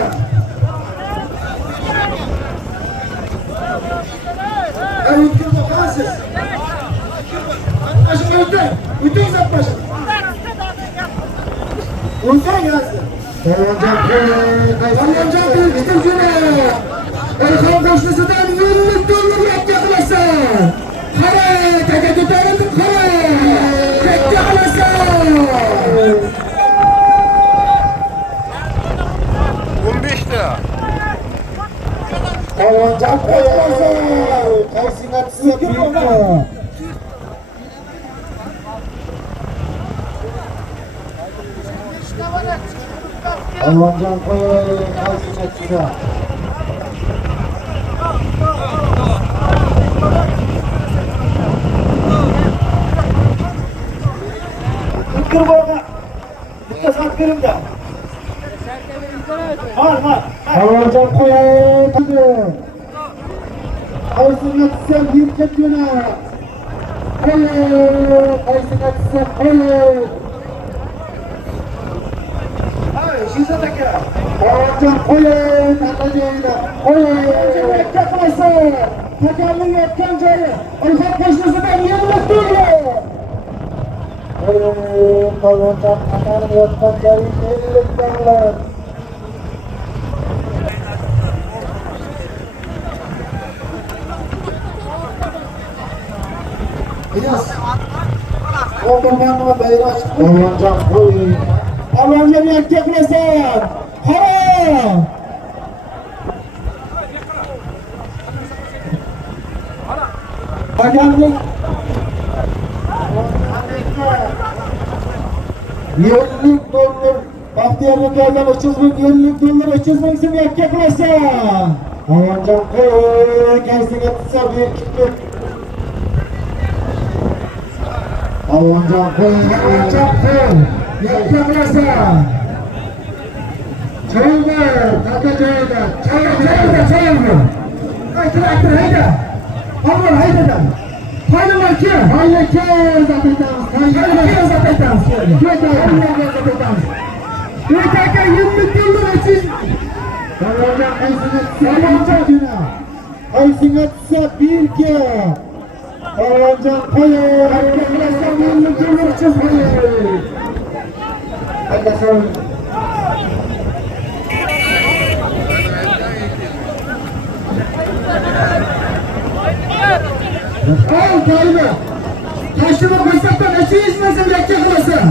Ay, o'tkirma qasiz. O'ting zapashim. O'ting yazdi. Palonjon qo'yishdir juna. Elxon qo'shnisidan 50 dollar yakka qilsa. Qara, taka ko'tarildi, qara. Yakka qilsa. Palonjon qo'yasa. Qaysini sizga berdi. Palonjon qo'y, qaysini sizga. O'tkir bo'lgan. Bitta sat beringda. Mal. Palonjon qo'y, qaysini sizga yirtib jo'na. Qaysini sizga qo'y. Shizat aka. Palonjon qo'ying, taqajoyida. Qo'ying, yakka qilsa. Takamning yotgan joyi. Elxon qo'shnisidan 50 dollar. Qo'ying, palonjon takamning yotgan joyi 50 dollar. Yes. Qo'lmanma bayroq. Palonjon qo'ying. Palonjon yakka qilasan. Qara. Takamning 50 dollar. Baxtiyorga kelgan 300 ming 50 dollar 300 ming so'm yakka qilasan. Palonjon qo'y, qaysiga tutsa berkitdi. Palonjon qo'y, yakka qilasan. Choyga, taka joyida. Choyga. Traktor hayda. Avval haydadan. Qaynalar kim? Hayda kim zapaytamiz. Qaynalar zapaytamiz. Zapaytamiz. Taka 20 dollar siz. Palonjon qaysini tutsa birga. Palonjon qo'y, yakka qilasan 50 dollar 300 ming. Hayda so'ng. Al qayna. Tashima qo'ysakdan 200 ming so'm yakka qilasan.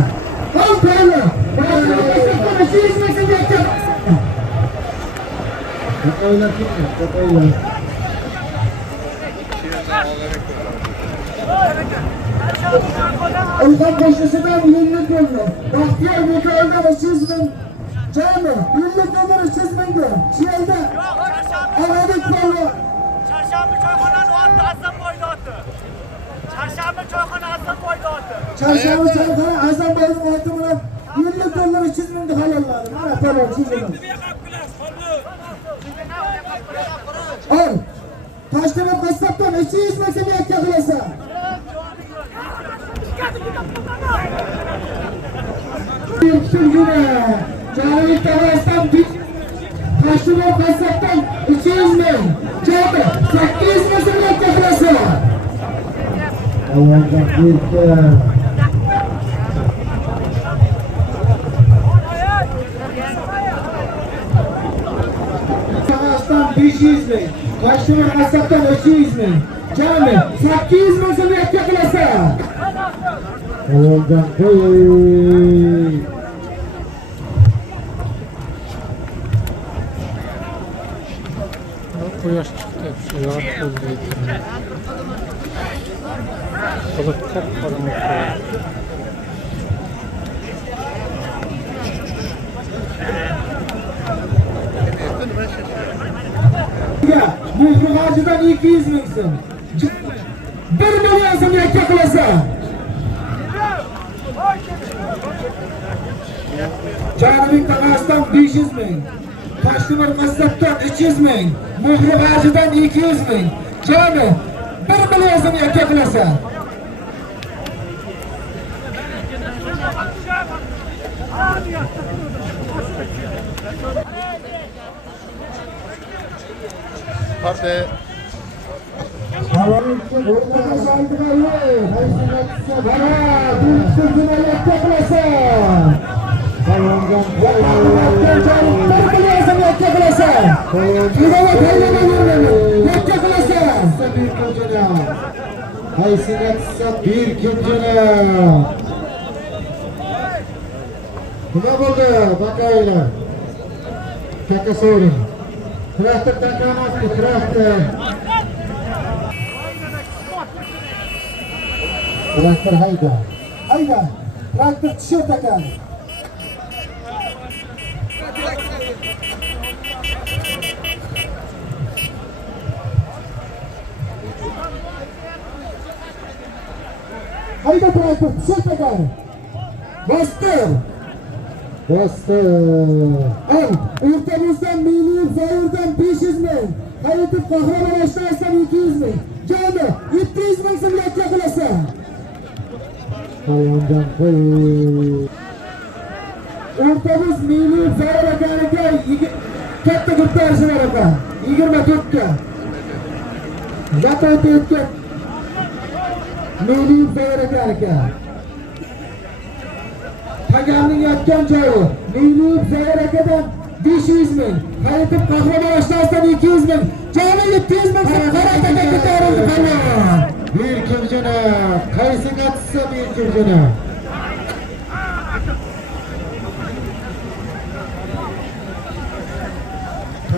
Al qayna. Tashima qo'ysakdan 200 ming so'm yakka. Qo'ylar kim? Qo'ylar. Elxon qo'shnisidan 50 dollar. Baxtiyor Mikoyildan 300 ming. Jami 50 dollar 300 mingga. Chiyalda. Aradik bola. Çarşamba choyxonani otdi, Azamboyni otdi. Çarşamba choyxona Azamboyni otdi. Çarşamba choyxona Azamboyni otdi bilan 50 dollar 300 mingni halolladi. Mana palon chizilgan. Al. Toshkent qassobdan 200 ming so'm yakka qilasan. Yine Cahil Tavas'tan Taşlılar Kasap'tan 200 bin. Cahil 800 bin sınırlık yapılası. Allah'tan bir Tavas'tan 500 bin. Taşlılar Kasap'tan 200 bin. Cahil 800 bin sınırlık yapılası. Allah'tan bir Quyosh chiqdi, shu yorug' bo'ldi. Bulut qop-qorong'i. Muhrim Hacı'dan 200 bin so'm. 1 milyon so'm yakka qilasa. Janubiy Tog'asidan 500 bin. Toshtemir Qassobdan 300 bin. Muhrim Hacı'dan 200 bin. Jami 1 milyon so'm yakka qilasa. Parti. Bir kimcene. Nima bo'ldi? Bakaylar. Kaka so'ring. Traktor takamasdi, traktor. Traktor hayda. Hayda. Traktor tushib takan. Hayda traktor tushib takan. Bastır. Bastır. Al. Ortamızdan milli zayırdan 500 bin. Hayatı Kahramanmaraş'tan 200 bin. Canı 700 bin so'm yakka qilasa. Hayvandan qo'y. Ortamız milli zayır ekaniga katta kurtarışı var ekan. 24 ga. Zaten o'tayotgan milli zayır ekaniga. Taganning yotgan joyi Meylib Zoir akadan 500 bin, Hayitib Kahramanmaraş'tan 200 bin, Jami 700 bin Qarataga ko'tarildi palvon. Bir kimjana, qaysi qatsa bir kimjana.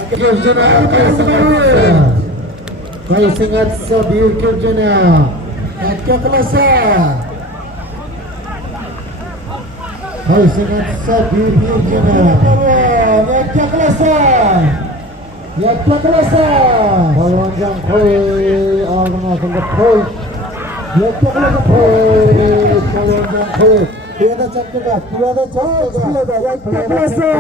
Kimjana qaysi qatsa. Qaysi qatsa bir kimjana. Yakka qilasa. Qaysi qatsa bir kimjana. Yakka qilasa. Yakka qilasa. Palvonjon qo'y, og'zini qildi qo'y. Yakka qilasa qo'y. Palvonjon qo'y. Tuyada chakkaga, tuyada chakkaga. Yakka qilasa.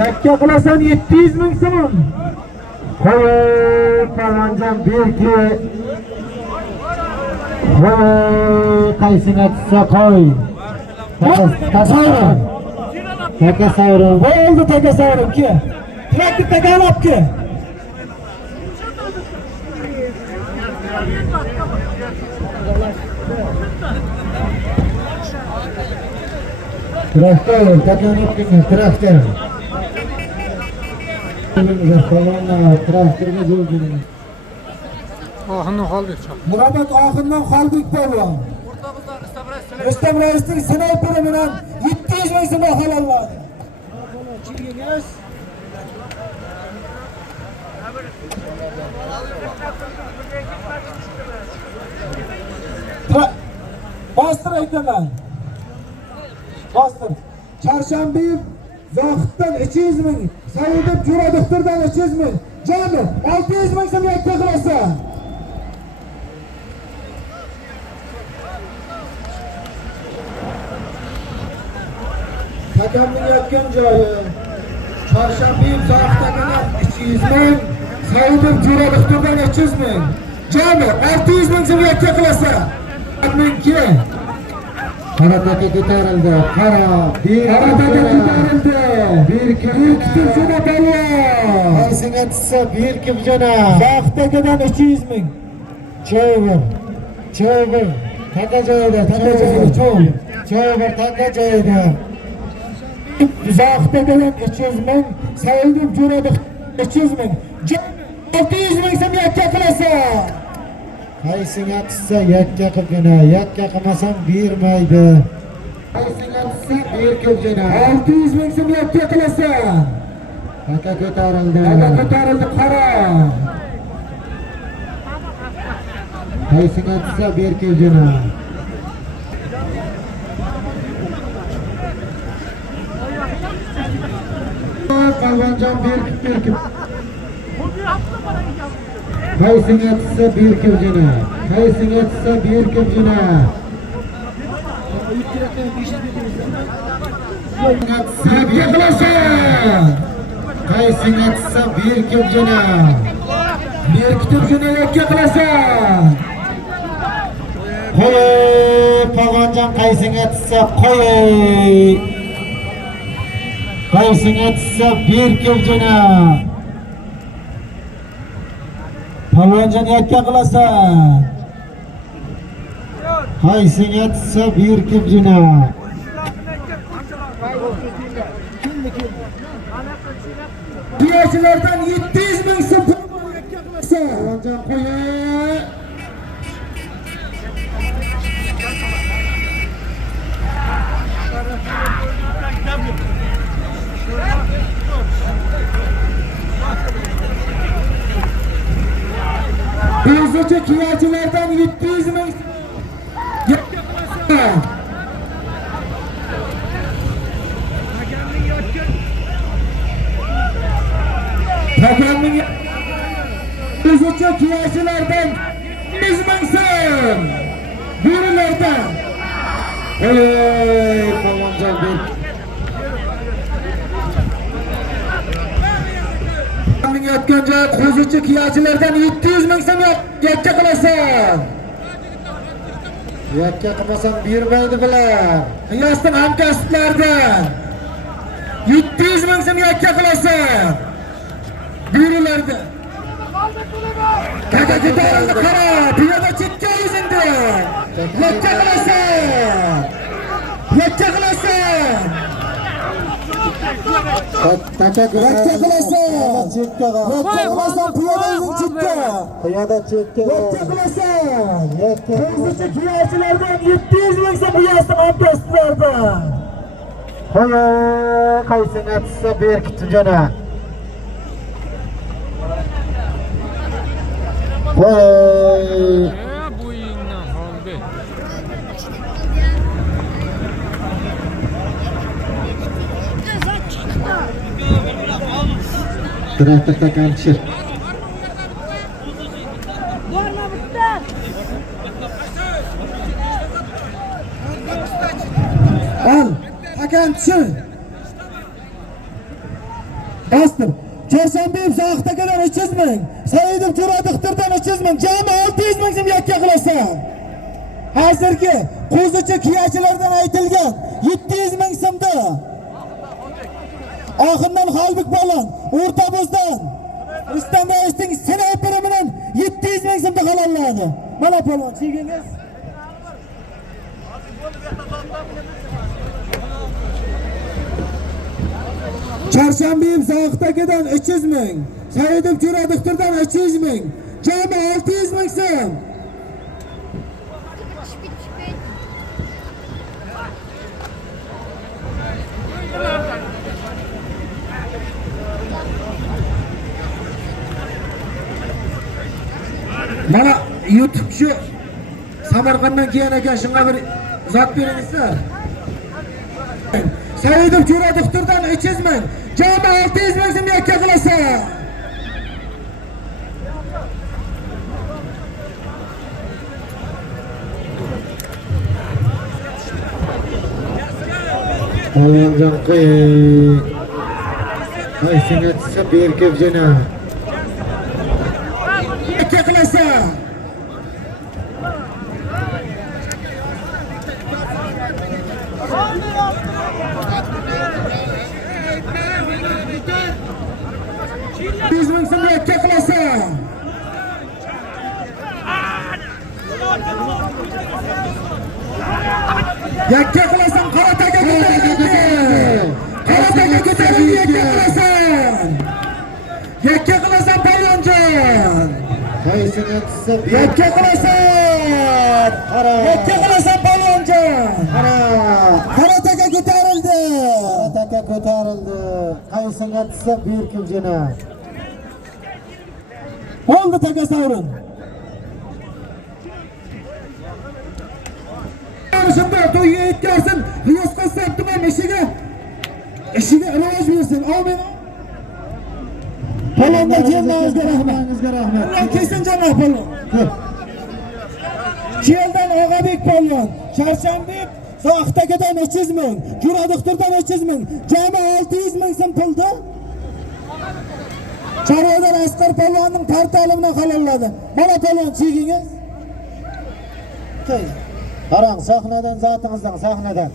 Yakka qilasan 700 ming so'm. Qo'y, palvonjon belki. Voy, qaysini tutsa qo'y. Tasavvur. Takasavrum. Bo'ldi takasavrum ki. Traktor takalab ki. Traktor takalab ki, traktor. Traktorga yo'l bering. Oxundan Xolbek chiqdi. Muhammad Oxundan Xolbek polvon. Rustam Raisning snayperi bilan 700 ming so'm halalladi. Bastır aytaman. Bastır. Charshanbeyev Zohiddan 200 ming, Saidov Jo'radovdan 300 ming, jami 600 ming so'm yakka qilasa. Takamning yotgan joyi Charshanbeyev Zohiddan 200 ming, Saidov Jo'radovdan 300 ming, jami 600 ming so'm yakka qilasa. Menki Harakete ko'tarildi. Qara, harakete ko'tarildi. Bir kimjana palvon. Qaysiga tushsa bir kimjana. Vaqtdagidan 300 ming. Cho'g'ir. Taka joyida, cho'g'ir taka joyida. Vaqtdagidan 300 ming. Saidov jo'radi 300 ming. 600 ming so'm yakka qilasan. Qaysiga tushsa yakka qilgina, yakka qilmasam bermaydi. Qaysiga tushsa bir kimjana. 600 ming so'm yakka qilasan. Taka ko'tarildi. Qara. Qaysiga tushsa bir kimjana. Palvonjon berkib. Qaysiga tushsa bir kimjana. Qaysiga tushsa bir kimjana. Qaysiga tushsa bir kimjana. Berkitibjana yakka qilasan. Qo'y, palvonjon qaysiga tushsa qo'y. Qaysiga tushsa bir kimjana. Palvonjon yakka qilasan. Qaysiga tushsa bir kimjana. Piyachilardan 700 ming so'm yakka qilasan. Palvonjon qo'y. Bizce kiyachilardan 700 ming yakka qilasan. Takanning bizce kiyachilardan 100 ming so'm. Birilardan. Ey palvonjon bek. Yotgan joy qo'zichi kiyachilardan 700 ming so'm yakka qilasan. Yakka qilmasam bermaydi bular. Qiyosdan hamkasblardan 700 ming so'm yakka qilasan. Birilarda. Taka ko'tarildi, qara, piyoda chetga o'zingda. Yakka qilasan. Yakka qilasan. Taka qilasan. Chekka qilasan. Piyoda o'zing chekka. Piyoda chekka. Yakka qilasan. Yakka. Qo'zichi kiyachilardan 700 ming so'm qiyosdan hamkasblardan. Qo'y, qaysiga tushsa berkitibjana. Qo'y. Bo'yingdan holbek. Traktor takan tushir. Al, takan tushir. Bastır. Chorshanbeyev Zohidakadan 300 ming, Saidov Jo'radiqtirdan 300 ming, jami 600 ming so'm yakka qilasan. Hozirgi qo'zichi kiyachilardan aytilgan 700 ming so'mda. Oxirdan Xolbek Polon, O'rtabozdan Rustam Raisning snayperi bilan 700 ming so'mda halolladi. Mana polvon chekingiz. Chorshanbeyev Zohidakadan 300 ming, Saidov Jo'radiqtirdan 300 ming, jami 600 ming so'm. Mana YouTube shu Samarqanddan kelgan ekan, shunga bir zot beringizlar. Saidov Jo'radiqtirdan 300 ming, jami 600 ming so'm yakka qilasan. Oğlancan qo'y. Qaysiga tushsa berkibjana. Yakka qilasan. 100 ming so'mga yakka qilasan. Yakka qilasan, qarataga ko'tarildi. Qarataga ko'tarildi, yakka qilasan. Yakka qilasan palvonjon. Qaysini tushsa Yakka qilasan. Yakka qilasan palvonjon. Qarataga ko'tarildi. Qarataga ko'tarildi. Qaysini tushsa berkiljina. Oldi taka sovrin. Shunda to'yga yetkazsin, xiyos qilsam tuman ishiga iloj bersin. Amin. Palonga kelmangizga rahmat. Ular kelsin janob palon. Keldan Og'abek palon, Charshanbek Soxtakadan 300 ming, Jo'rado'xtirdan 300 ming, jami 600 ming so'm pulda. Chorvadan Asqar palonning portali bilan halolladi. Mana palon chegingiz. Qarang, sahnadan zotingizdan, sahnadan.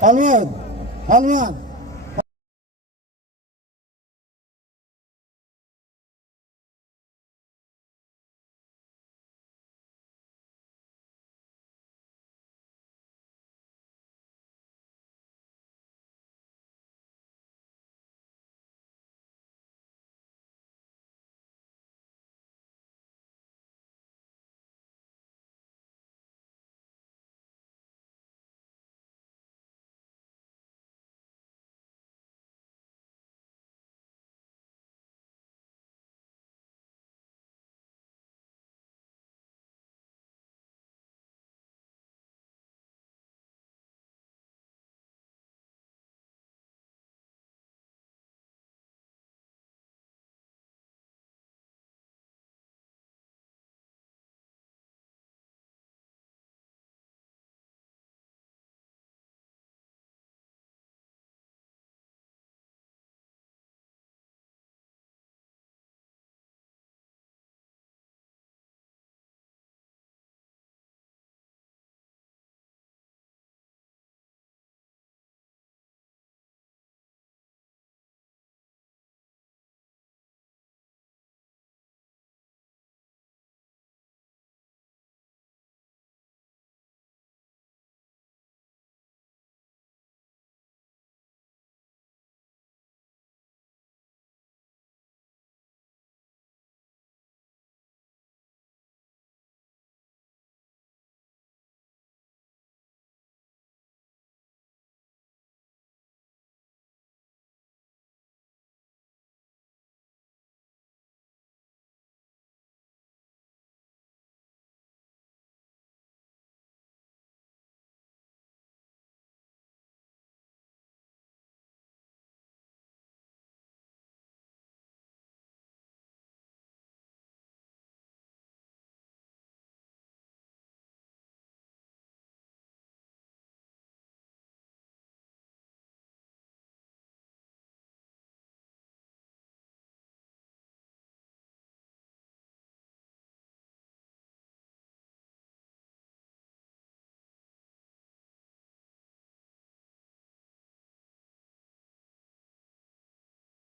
Palvon,